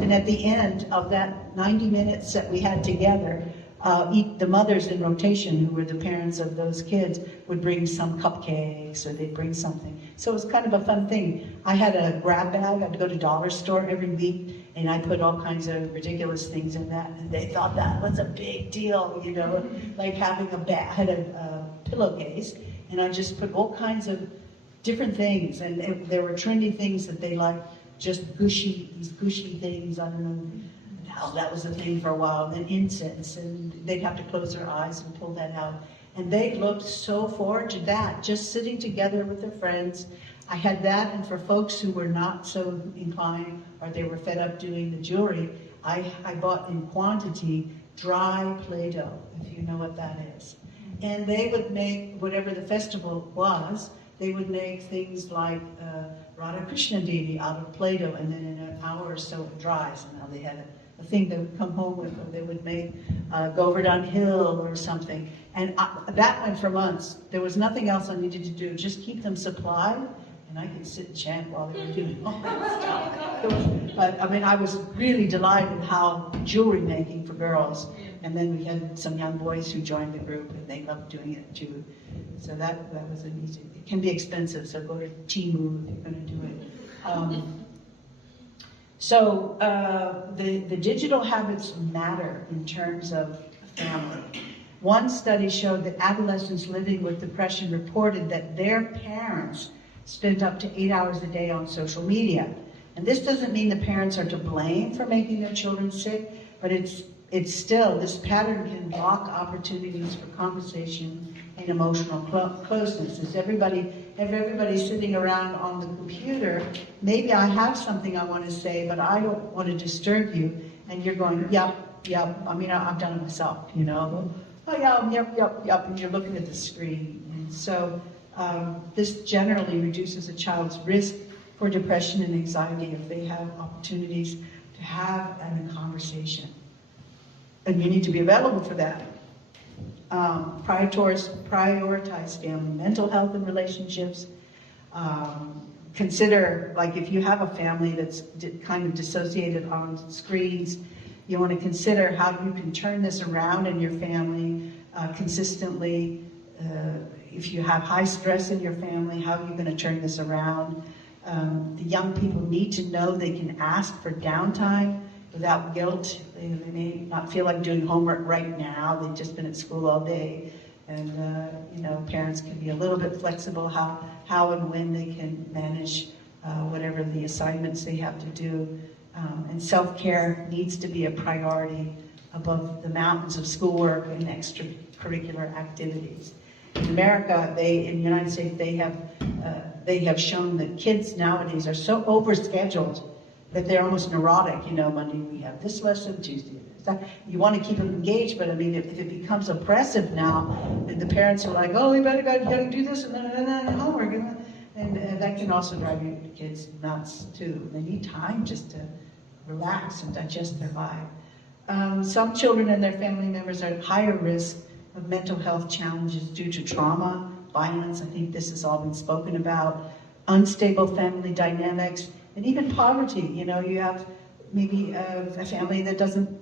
And at the end of that 90 minutes that we had together, the mothers in rotation, who were the parents of those kids, would bring some cupcakes, or they'd bring something. So it was kind of a fun thing. I had a grab bag. I had to go to dollar store every week, and I put all kinds of ridiculous things in that, and they thought that was a big deal, you know, like having a bag. I had a pillowcase, and I just put all kinds of different things, and there were trendy things that they liked, just these gushy things, I don't know. Now that was a thing for a while, and then incense, and they'd have to close their eyes and pull that out. And they looked so forward to that, just sitting together with their friends. I had that, and for folks who were not so inclined, or they were fed up doing the jewelry, I bought in quantity dry Play-Doh, if you know what that is. And they would make, whatever the festival was, they would make things like Radha Krishna deity out of Play-Doh, and then in an hour or so it dries. And now they had a thing they would come home with, or they would make Govardhana Hill or something. And that went for months. There was nothing else I needed to do, just keep them supplied, and I could sit and chant while they were doing all that stuff. But I mean, I was really delighted how jewelry making for girls. And then we had some young boys who joined the group, and they loved doing it too. So that was an easy. It can be expensive, so go to Temu if you're going to do it. So the digital habits matter in terms of family. One study showed that adolescents living with depression reported that their parents spent up to 8 hours a day on social media. And this doesn't mean the parents are to blame for making their children sick, but it's still, this pattern can block opportunities for conversation and emotional closeness. If everybody's sitting around on the computer, maybe I have something I want to say, but I don't want to disturb you, and you're going, yep, I mean, I've done it myself, you know. Oh yeah, yep, and you're looking at the screen. And so this generally reduces a child's risk for depression and anxiety if they have opportunities to have a conversation. And you need to be available for that. Prioritize family mental health and relationships. Consider, like if you have a family that's kind of dissociated on screens, you want to consider how you can turn this around in your family consistently. If you have high stress in your family, how are you going to turn this around? The young people need to know they can ask for downtime without guilt. They may not feel like doing homework right now. They've just been at school all day. And, parents can be a little bit flexible how and when they can manage whatever the assignments they have to do. And self-care needs to be a priority above the mountains of schoolwork and extracurricular activities. In America, in the United States, they have shown that kids nowadays are so overscheduled that they're almost neurotic. Monday we have this lesson, Tuesday this. You want to keep them engaged, but I mean, if it becomes oppressive now, and the parents are like, oh, you gotta do this and then homework, and that can also drive your kids nuts too. They need time just to relax and digest their life. Some children and their family members are at higher risk of mental health challenges due to trauma, violence. I think this has all been spoken about. Unstable family dynamics, and even poverty. You have maybe a family that doesn't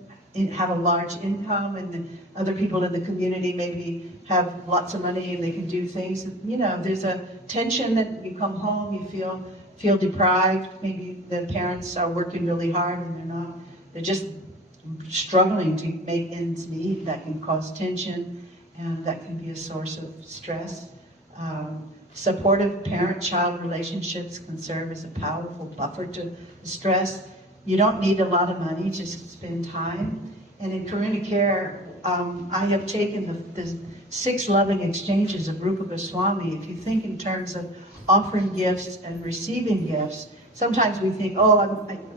have a large income, and the other people in the community maybe have lots of money and they can do things. There's a tension that you come home, you feel deprived. Maybe the parents are working really hard and they're just struggling to make ends meet. That can cause tension, and that can be a source of stress. Supportive parent-child relationships can serve as a powerful buffer to stress. You don't need a lot of money, just spend time. And in Karuna Care, I have taken the 6 loving exchanges of Rupa Goswami. If you think in terms of offering gifts and receiving gifts, sometimes we think,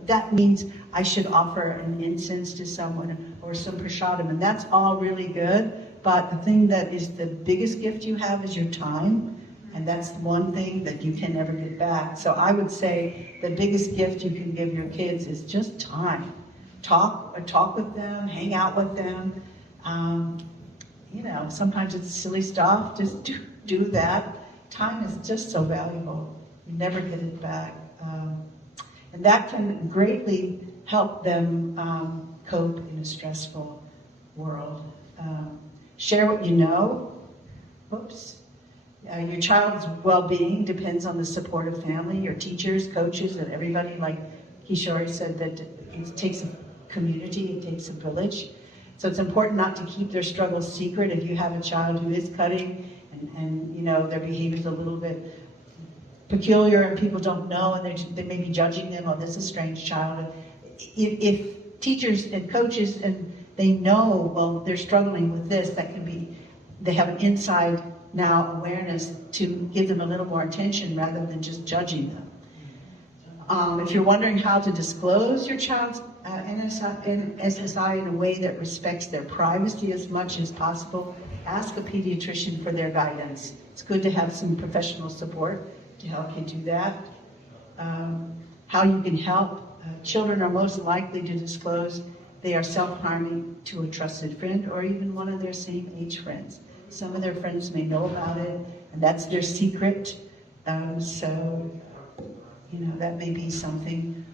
that means I should offer an incense to someone or some prasadam, and that's all really good. But the thing that is the biggest gift you have is your time. And that's the one thing that you can never get back. So I would say the biggest gift you can give your kids is just time. Talk with them, hang out with them. Sometimes it's silly stuff, just do that. Time is just so valuable. You never get it back. And that can greatly help them cope in a stressful world. Share what you know. Oops. Your child's well-being depends on the supportive family, your teachers, coaches, and everybody. Like Kisori said, that it takes a community, it takes a village. So it's important not to keep their struggles secret. If you have a child who is cutting and their behavior's a little bit peculiar and people don't know and they may be judging them, oh, this is a strange child. If teachers and coaches and they know, well, they're struggling with this, that can be, they have an inside now awareness to give them a little more attention rather than just judging them. If you're wondering how to disclose your child's SSI in a way that respects their privacy as much as possible, ask a pediatrician for their guidance. It's good to have some professional support to help you do that. How you can help. Children are most likely to disclose they are self-harming to a trusted friend or even one of their same age friends. Some of their friends may know about it, and that's their secret. That may be something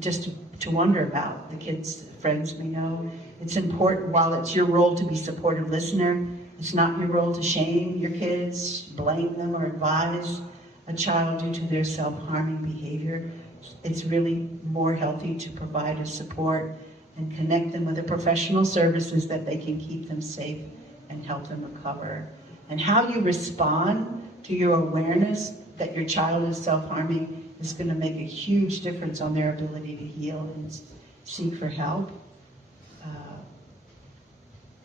just to wonder about. The kids' friends may know. It's important, while it's your role to be supportive listener, it's not your role to shame your kids, blame them, or advise a child due to their self-harming behavior. It's really more healthy to provide a support and connect them with the professional services that they can keep them safe and help them recover. And how you respond to your awareness that your child is self-harming is going to make a huge difference on their ability to heal and seek for help.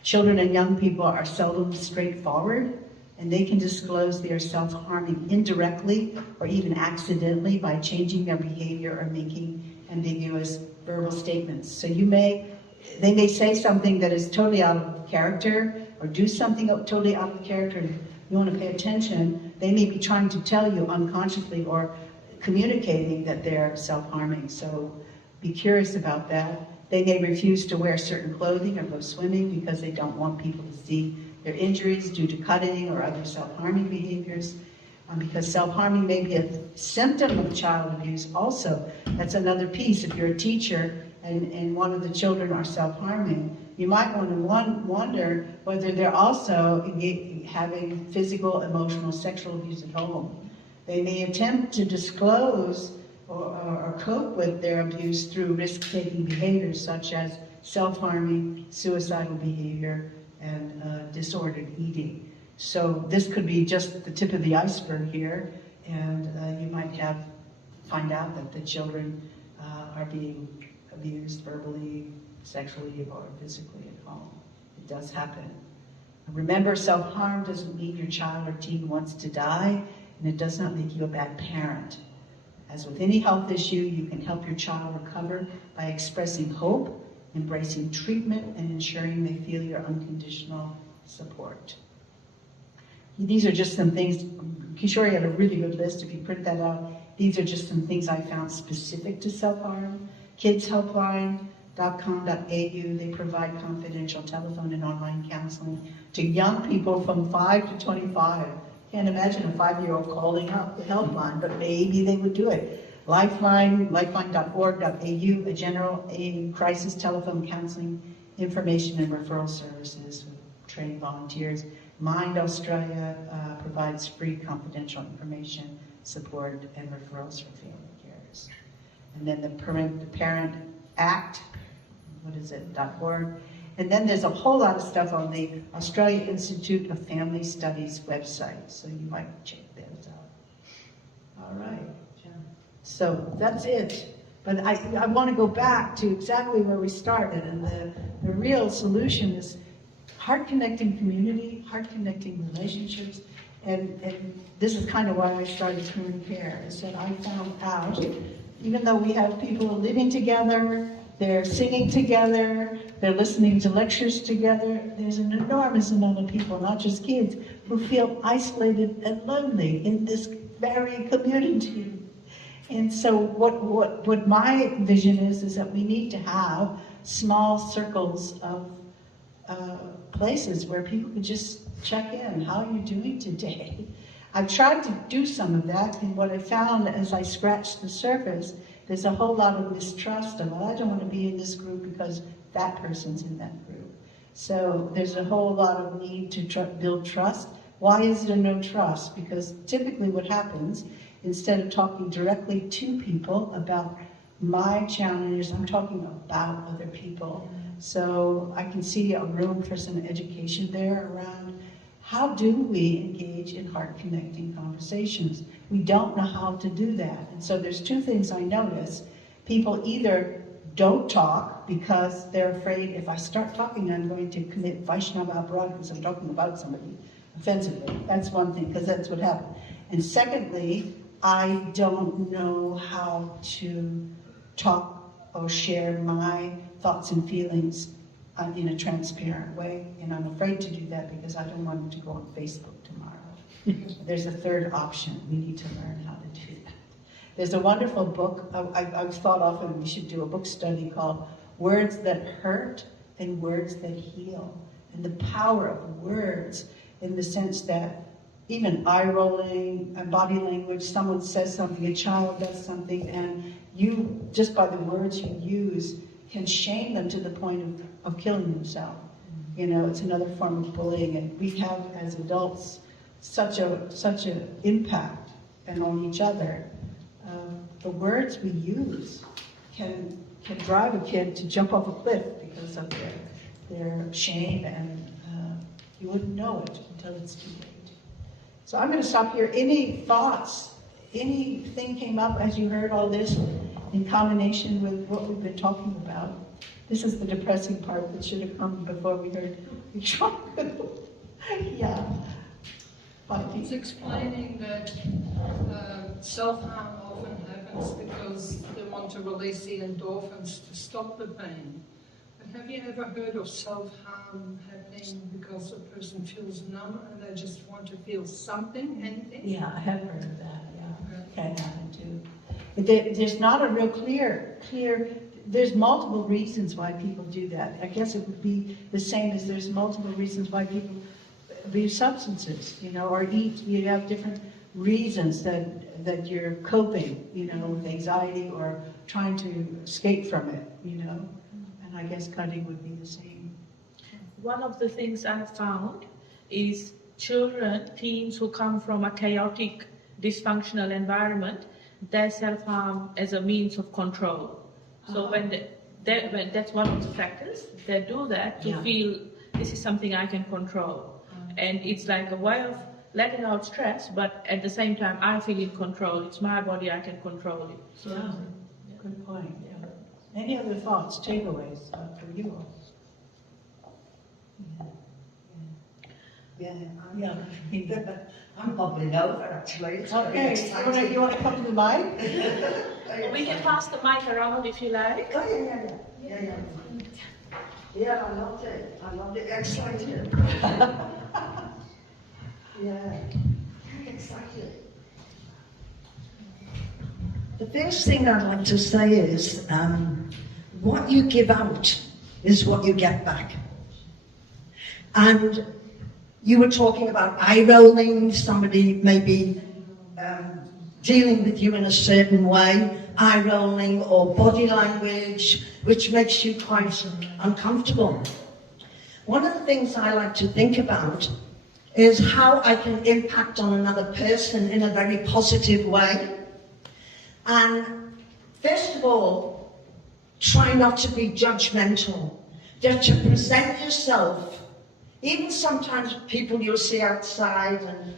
Children and young people are seldom straightforward, and they can disclose they are self-harming indirectly or even accidentally by changing their behavior or making ambiguous verbal statements. So they may say something that is totally out of character or do something totally out of character. You want to pay attention. They may be trying to tell you unconsciously or communicating that they're self-harming. So be curious about that. They may refuse to wear certain clothing or go swimming because they don't want people to see their injuries due to cutting or other self-harming behaviors. Because self-harming may be a symptom of child abuse also. That's another piece. If you're a teacher and one of the children are self-harming, you might want to wonder whether they're also having physical, emotional, sexual abuse at home. They may attempt to disclose or cope with their abuse through risk-taking behaviors such as self-harming, suicidal behavior, and disordered eating. So this could be just the tip of the iceberg here, and you might find out that the children are being abused verbally, sexually, or physically at home. It does happen. Remember, self-harm doesn't mean your child or teen wants to die, and it does not make you a bad parent. As with any health issue, you can help your child recover by expressing hope, embracing treatment, and ensuring they feel your unconditional support. These are just some things. Kisori had a really good list. If you print that out, these are just some things I found specific to self-harm. Kidshelpline.com.au, they provide confidential telephone and online counseling to young people from 5 to 25. Can't imagine a 5-year-old calling up the helpline, but maybe they would do it. Lifeline, lifeline.org.au, a general crisis telephone counseling information and referral services with trained volunteers. Mind Australia provides free confidential information, support, and referrals for family carers. And then the Parent Act, .org. And then there's a whole lot of stuff on the Australia Institute of Family Studies website, so you might check those out. All right, so that's it. But I want to go back to exactly where we started, and the real solution is heart-connecting community, heart-connecting relationships, and this is kind of why I started Human Care, is that I found out, even though we have people living together, they're singing together, they're listening to lectures together, there's an enormous amount of people, not just kids, who feel isolated and lonely in this very community. And so what my vision is that we need to have small circles of places where people can just check in. How are you doing today? I've tried to do some of that, and what I found as I scratched the surface, there's a whole lot of mistrust of, well, I don't want to be in this group because that person's in that group. So there's a whole lot of need to build trust. Why is there no trust? Because typically what happens, instead of talking directly to people about my challenges, I'm talking about other people. So I can see a room for some education there around how do we engage in heart-connecting conversations. We don't know how to do that. And so there's two things I notice. People either don't talk because they're afraid if I start talking, I'm going to commit Vaishnava aparadha because I'm talking about somebody offensively. That's one thing, because that's what happened. And secondly, I don't know how to talk or share my thoughts and feelings in a transparent way, and I'm afraid to do that because I don't want it to go on Facebook tomorrow. There's a third option. We need to learn how to do that. There's a wonderful book. I've thought often we should do a book study called Words That Hurt and Words That Heal, and the power of words in the sense that even eye rolling and body language, someone says something, a child does something, and you, just by the words you use, can shame them to the point of killing themselves. You know, it's another form of bullying, and we have, as adults, such an impact and on each other. The words we use can drive a kid to jump off a cliff because of their shame, and you wouldn't know it until it's too late. So I'm going to stop here. Any thoughts? Anything came up as you heard all this in combination with what we've been talking about? This is the depressing part that should have come before we heard Iksvaku. Yeah. It's explaining that self-harm often happens because they want to release the endorphins to stop the pain. But have you ever heard of self-harm happening because a person feels numb and they just want to feel something, anything? Yeah, I have heard of that, yeah. Can happen too. But there's not a real clear, there's multiple reasons why people do that. I guess it would be the same as there's multiple reasons why people abuse substances, or eat. You have different reasons that you're coping, with anxiety or trying to escape from it, And I guess cutting would be the same. One of the things I have found is children, teens who come from a chaotic, dysfunctional environment, they self-harm as a means of control. So when that's one of the factors, they do that to feel this is something I can control. and it's like a way of letting out stress, but at the same time, I feel in control. It's my body, I can control it. So, Yeah, good point. Yeah. Any other thoughts, takeaways for you all? I'm bubbling over actually. It's very Okay, exciting. you want to come to the mic? we can pass the mic around if you like. Oh, yeah. Yeah, I loved it. Excited. Yeah, excited. The first thing I'd like to say is, what you give out is what you get back. And you were talking about eye rolling, somebody maybe dealing with you in a certain way, eye rolling or body language, which makes you quite uncomfortable. One of the things I like to think about is how I can impact on another person in a very positive way. And first of all, try not to be judgmental. Just to present yourself. Even sometimes people you'll see outside and,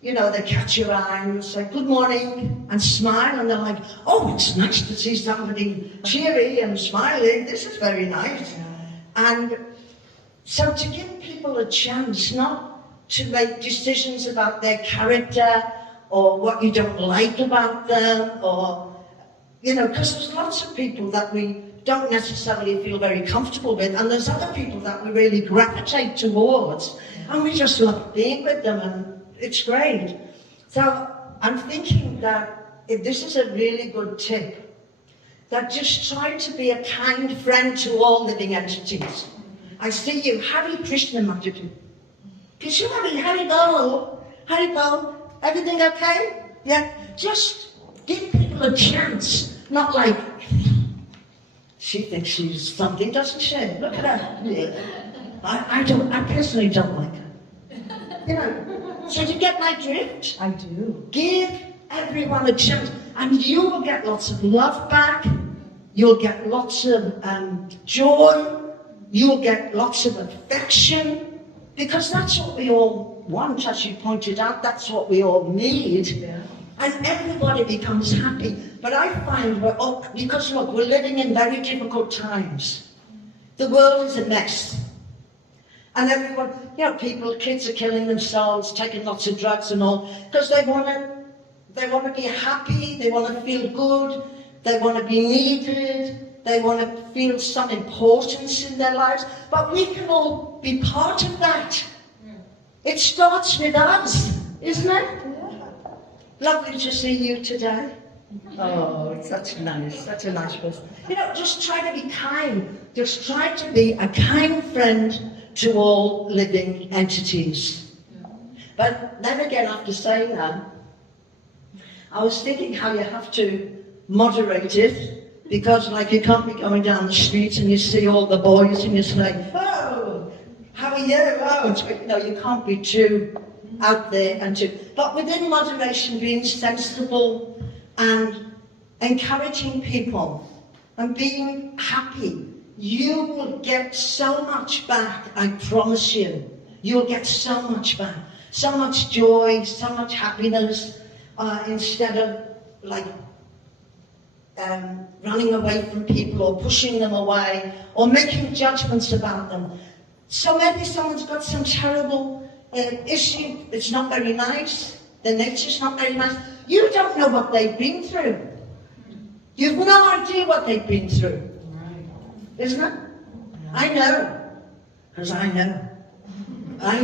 you know, they catch your eye and say, good morning, and smile, and they're like, oh, it's nice to see somebody cheery and smiling. This is very nice. And so to give people a chance not to make decisions about their character or what you don't like about them, or, you know, because there's lots of people that we don't necessarily feel very comfortable with, and there's other people that we really gravitate towards, and we just love being with them, and it's great. So I'm thinking that if this is a really good tip, that just try to be a kind friend to all living entities. I see you, Hare Krishna Mataji. Kisori, Haribol, everything okay? Yeah, just give people a chance, not like, she thinks she's something, doesn't she? Look at her. Yeah. I personally don't like her. You know, so you get my drift? I do. Give everyone a chance, and you will get lots of love back, you'll get lots of joy, you'll get lots of affection, because that's what we all want, as you pointed out, that's what we all need. Yeah. And everybody becomes happy. But I find because look, we're living in very difficult times. The world is a mess. And everyone, you know, kids are killing themselves, taking lots of drugs and all, because they want to be happy, they want to feel good, they want to be needed, they want to feel some importance in their lives. But we can all be part of that. It starts with us, isn't it? Lovely to see you today. Oh, it's such a nice person. You know, just try to be kind. Just try to be a kind friend to all living entities. But then again, after saying that, I was thinking how you have to moderate it, because like you can't be going down the street and you see all the boys and you say, oh, how are you? Oh, you know, you can't be too out there but within moderation, being sensible and encouraging people and being happy. You will get so much back, I promise you. You'll get so much back. So much joy, so much happiness, instead of like running away from people or pushing them away or making judgments about them. So maybe someone's got some terrible issue, it's not very nice, their nature's not very nice. You don't know what they've been through. You've no idea what they've been through. Isn't it? I know. Because I know. I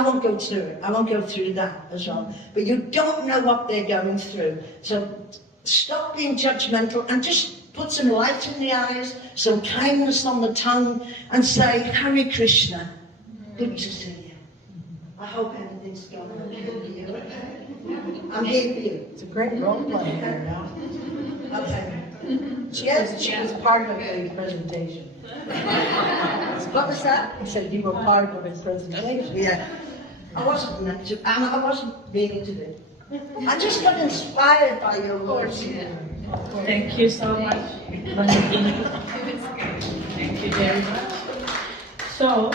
won't go through it. I won't go through that as well. But you don't know what they're going through. So stop being judgmental and just put some light in the eyes, some kindness on the tongue, and say, Hare Krishna. Good to see you. I hope everything's going okay for you, okay? I'm here for you. It's a great role play here now. Okay. She was part of the presentation. What was that? He said you were part of his presentation. Yeah. I wasn't meant to, and I wasn't meaning to be. I just got inspired by your words. Thank you so much. Thank you very much. So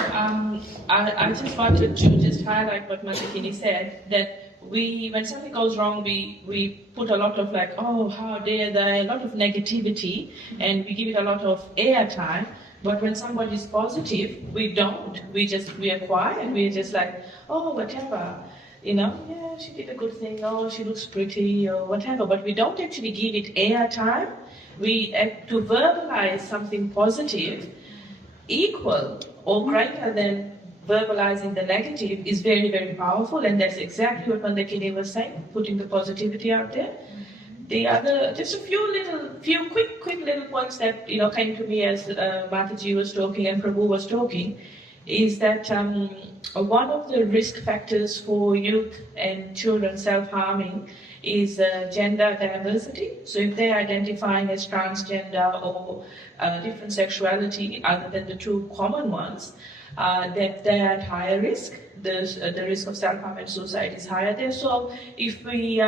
I just wanted to just highlight what Mandakini said, that when something goes wrong, we put a lot of like, oh, how dare they, a lot of negativity, and we give it a lot of airtime. But when somebody is positive, we don't. We are quiet. We're just like, oh, whatever. Yeah, she did a good thing. Oh, she looks pretty, or whatever. But we don't actually give it airtime. To verbalize something positive, equal or greater than verbalizing the negative, is very, very powerful, and that's exactly what Mandakini was saying, putting the positivity out there. The other, just a few quick little points that came to me as Mataji was talking and Prabhu was talking, is that one of the risk factors for youth and children self-harming is gender diversity. So if they're identifying as transgender or different sexuality other than the two common ones, that they're at higher risk. The risk of self-harm and suicide is higher there. So if we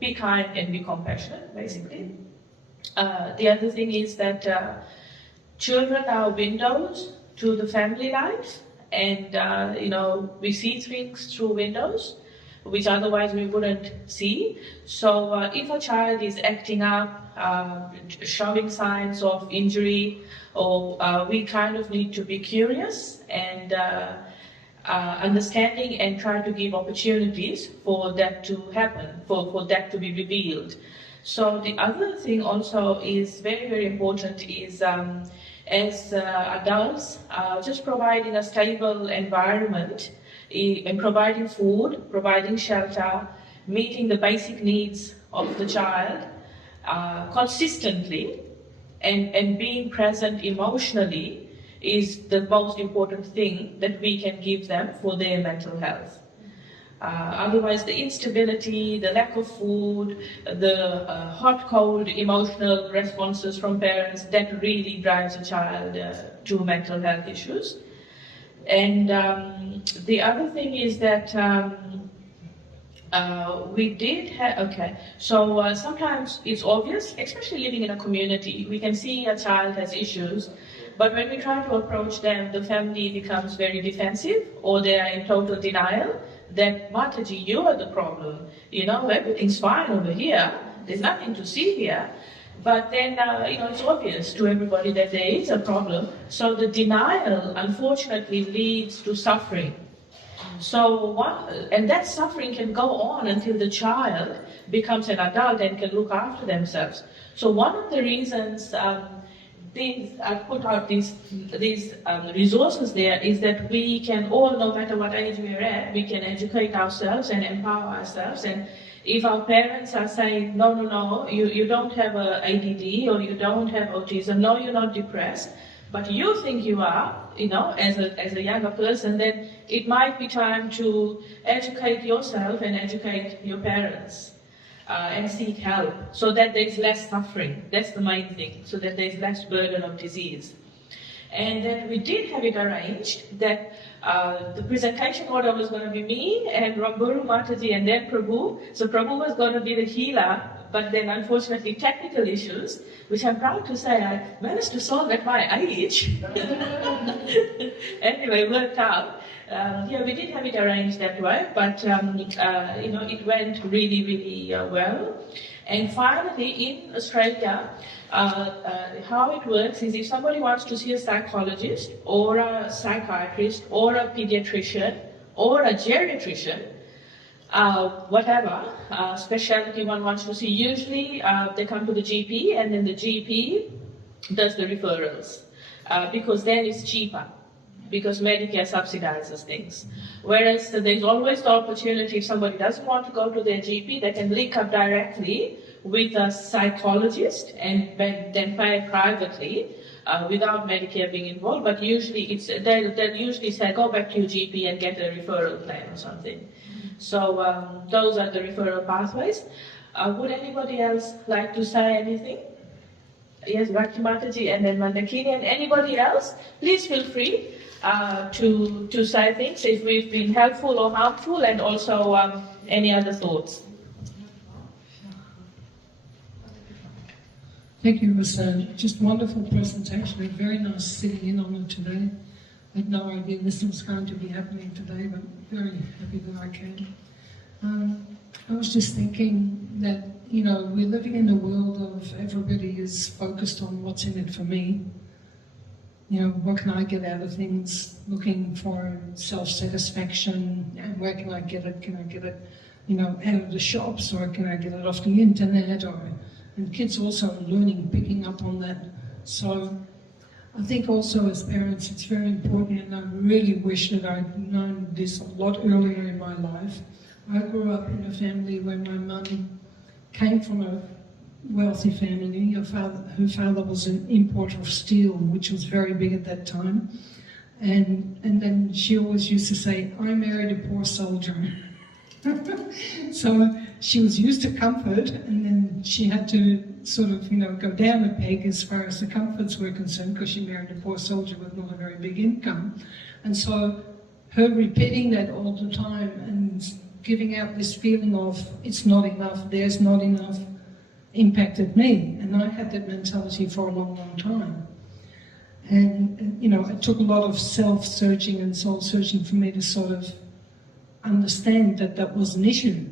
be kind and be compassionate, basically. The other thing is that children are windows to the family life, and we see things through windows which otherwise we wouldn't see. So if a child is acting up, showing signs of injury, or we kind of need to be curious and understanding and try to give opportunities for that to happen, for that to be revealed. So the other thing also is very, very important is as adults, just providing a stable environment and providing food, providing shelter, meeting the basic needs of the child consistently, and being present emotionally is the most important thing that we can give them for their mental health. Otherwise, the instability, the lack of food, the hot-cold emotional responses from parents, that really drives a child to mental health issues. And the other thing is that we did have, so sometimes it's obvious, especially living in a community, we can see a child has issues, but when we try to approach them, the family becomes very defensive, or they are in total denial that, Mataji, you are the problem. Everything's fine over here. There's nothing to see here. But then, it's obvious to everybody that there is a problem. So the denial, unfortunately, leads to suffering. And that suffering can go on until the child becomes an adult and can look after themselves. So one of the reasons I put out these resources there is that we can all, no matter what age we're at, we can educate ourselves and empower ourselves. And if our parents are saying, no, you don't have a ADD, or you don't have autism, no, you're not depressed, but you think you are, as a younger person, then it might be time to educate yourself and educate your parents. And seek help, so that there's less suffering. That's the main thing, so that there's less burden of disease. And then we did have it arranged that the presentation order was going to be me and Rambhoru, Mataji, and then Prabhu. So Prabhu was going to be the healer, but then unfortunately technical issues, which I'm proud to say I managed to solve at my age. Anyway, worked out. We did have it arranged that way, but it went really, really well. And finally, in Australia, how it works is if somebody wants to see a psychologist or a psychiatrist or a pediatrician or a geriatrician, whatever specialty one wants to see, usually they come to the GP, and then the GP does the referrals because then it's cheaper, because Medicare subsidizes things. Whereas there's always the opportunity, if somebody doesn't want to go to their GP, they can link up directly with a psychologist and then pay privately without Medicare being involved. But usually they'll usually say, go back to your GP and get a referral plan or something. So those are the referral pathways. Would anybody else like to say anything? Yes, Bhakti Mataji and then Mandakini, and anybody else, please feel free to say things if we've been helpful or harmful, and also any other thoughts. Thank you. It was just wonderful presentation. Very nice sitting in on it today. I had no idea this was going to be happening today, but very happy that I came. I was just thinking that, you know, we're living in a world of everybody is focused on what's in it for me. You know, what can I get out of things, looking for self-satisfaction, and where can I get it? Can I get it, you know, out of the shops, or can I get it off the internet? And kids also are learning, picking up on that. So I think also as parents it's very important, and I really wish that I'd known this a lot earlier in my life. I grew up in a family where my mum came from a wealthy family. Her father was an importer of steel, which was very big at that time. And then she always used to say, I married a poor soldier. So she was used to comfort, and then she had to sort of, you know, go down a peg as far as the comforts were concerned, because she married a poor soldier with not a very big income. And so her repeating that all the time and giving out this feeling of it's not enough, there's not enough, impacted me. And I had that mentality for a long, long time. And you know, it took a lot of self-searching and soul-searching for me to sort of understand that that was an issue.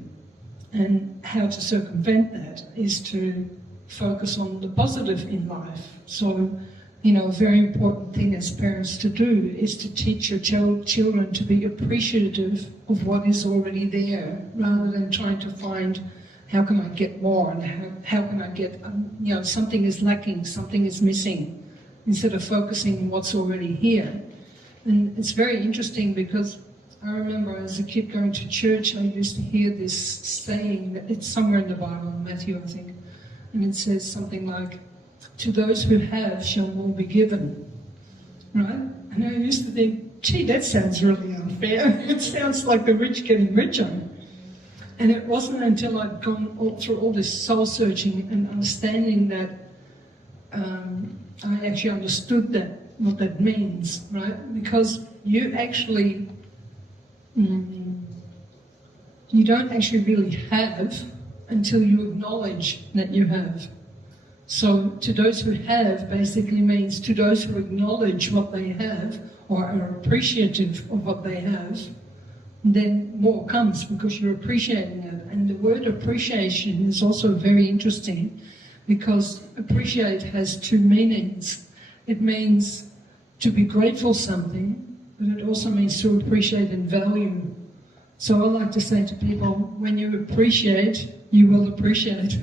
And how to circumvent that is to focus on the positive in life. So, you know, a very important thing as parents to do is to teach your children to be appreciative of what is already there, rather than trying to find how can I get more, and how can I get, you know, something is lacking, something is missing, instead of focusing on what's already here. And it's very interesting because I remember as a kid going to church, I used to hear this saying, it's somewhere in the Bible, Matthew I think, and it says something like, to those who have shall more be given, right? And I used to think, gee, that sounds really unfair. It sounds like the rich getting richer. And it wasn't until I'd gone through all this soul searching and understanding that I actually understood that, what that means, right? Because you actually, you don't actually really have until you acknowledge that you have. So to those who have basically means to those who acknowledge what they have or are appreciative of what they have, then more comes because you're appreciating it. And the word appreciation is also very interesting because appreciate has two meanings. It means to be grateful for something, but it also means to appreciate and value. So I like to say to people, when you appreciate, you will appreciate.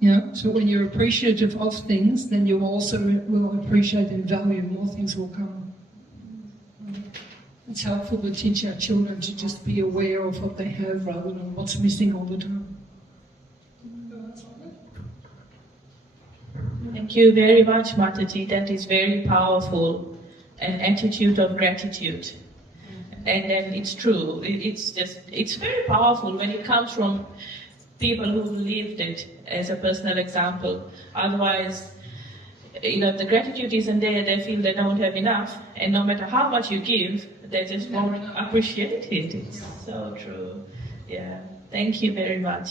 You know, so when you're appreciative of things, then you also will appreciate and value, more things will come. It's helpful to teach our children to just be aware of what they have rather than what's missing all the time. Thank you very much, Mataji. That is very powerful, an attitude of gratitude. And then it's true, it's very powerful when it comes from people who lived it as a personal example. Otherwise, you know, if the gratitude isn't there, they feel they don't have enough, and no matter how much you give, they just won't appreciate it. It's so true. Yeah, thank you very much.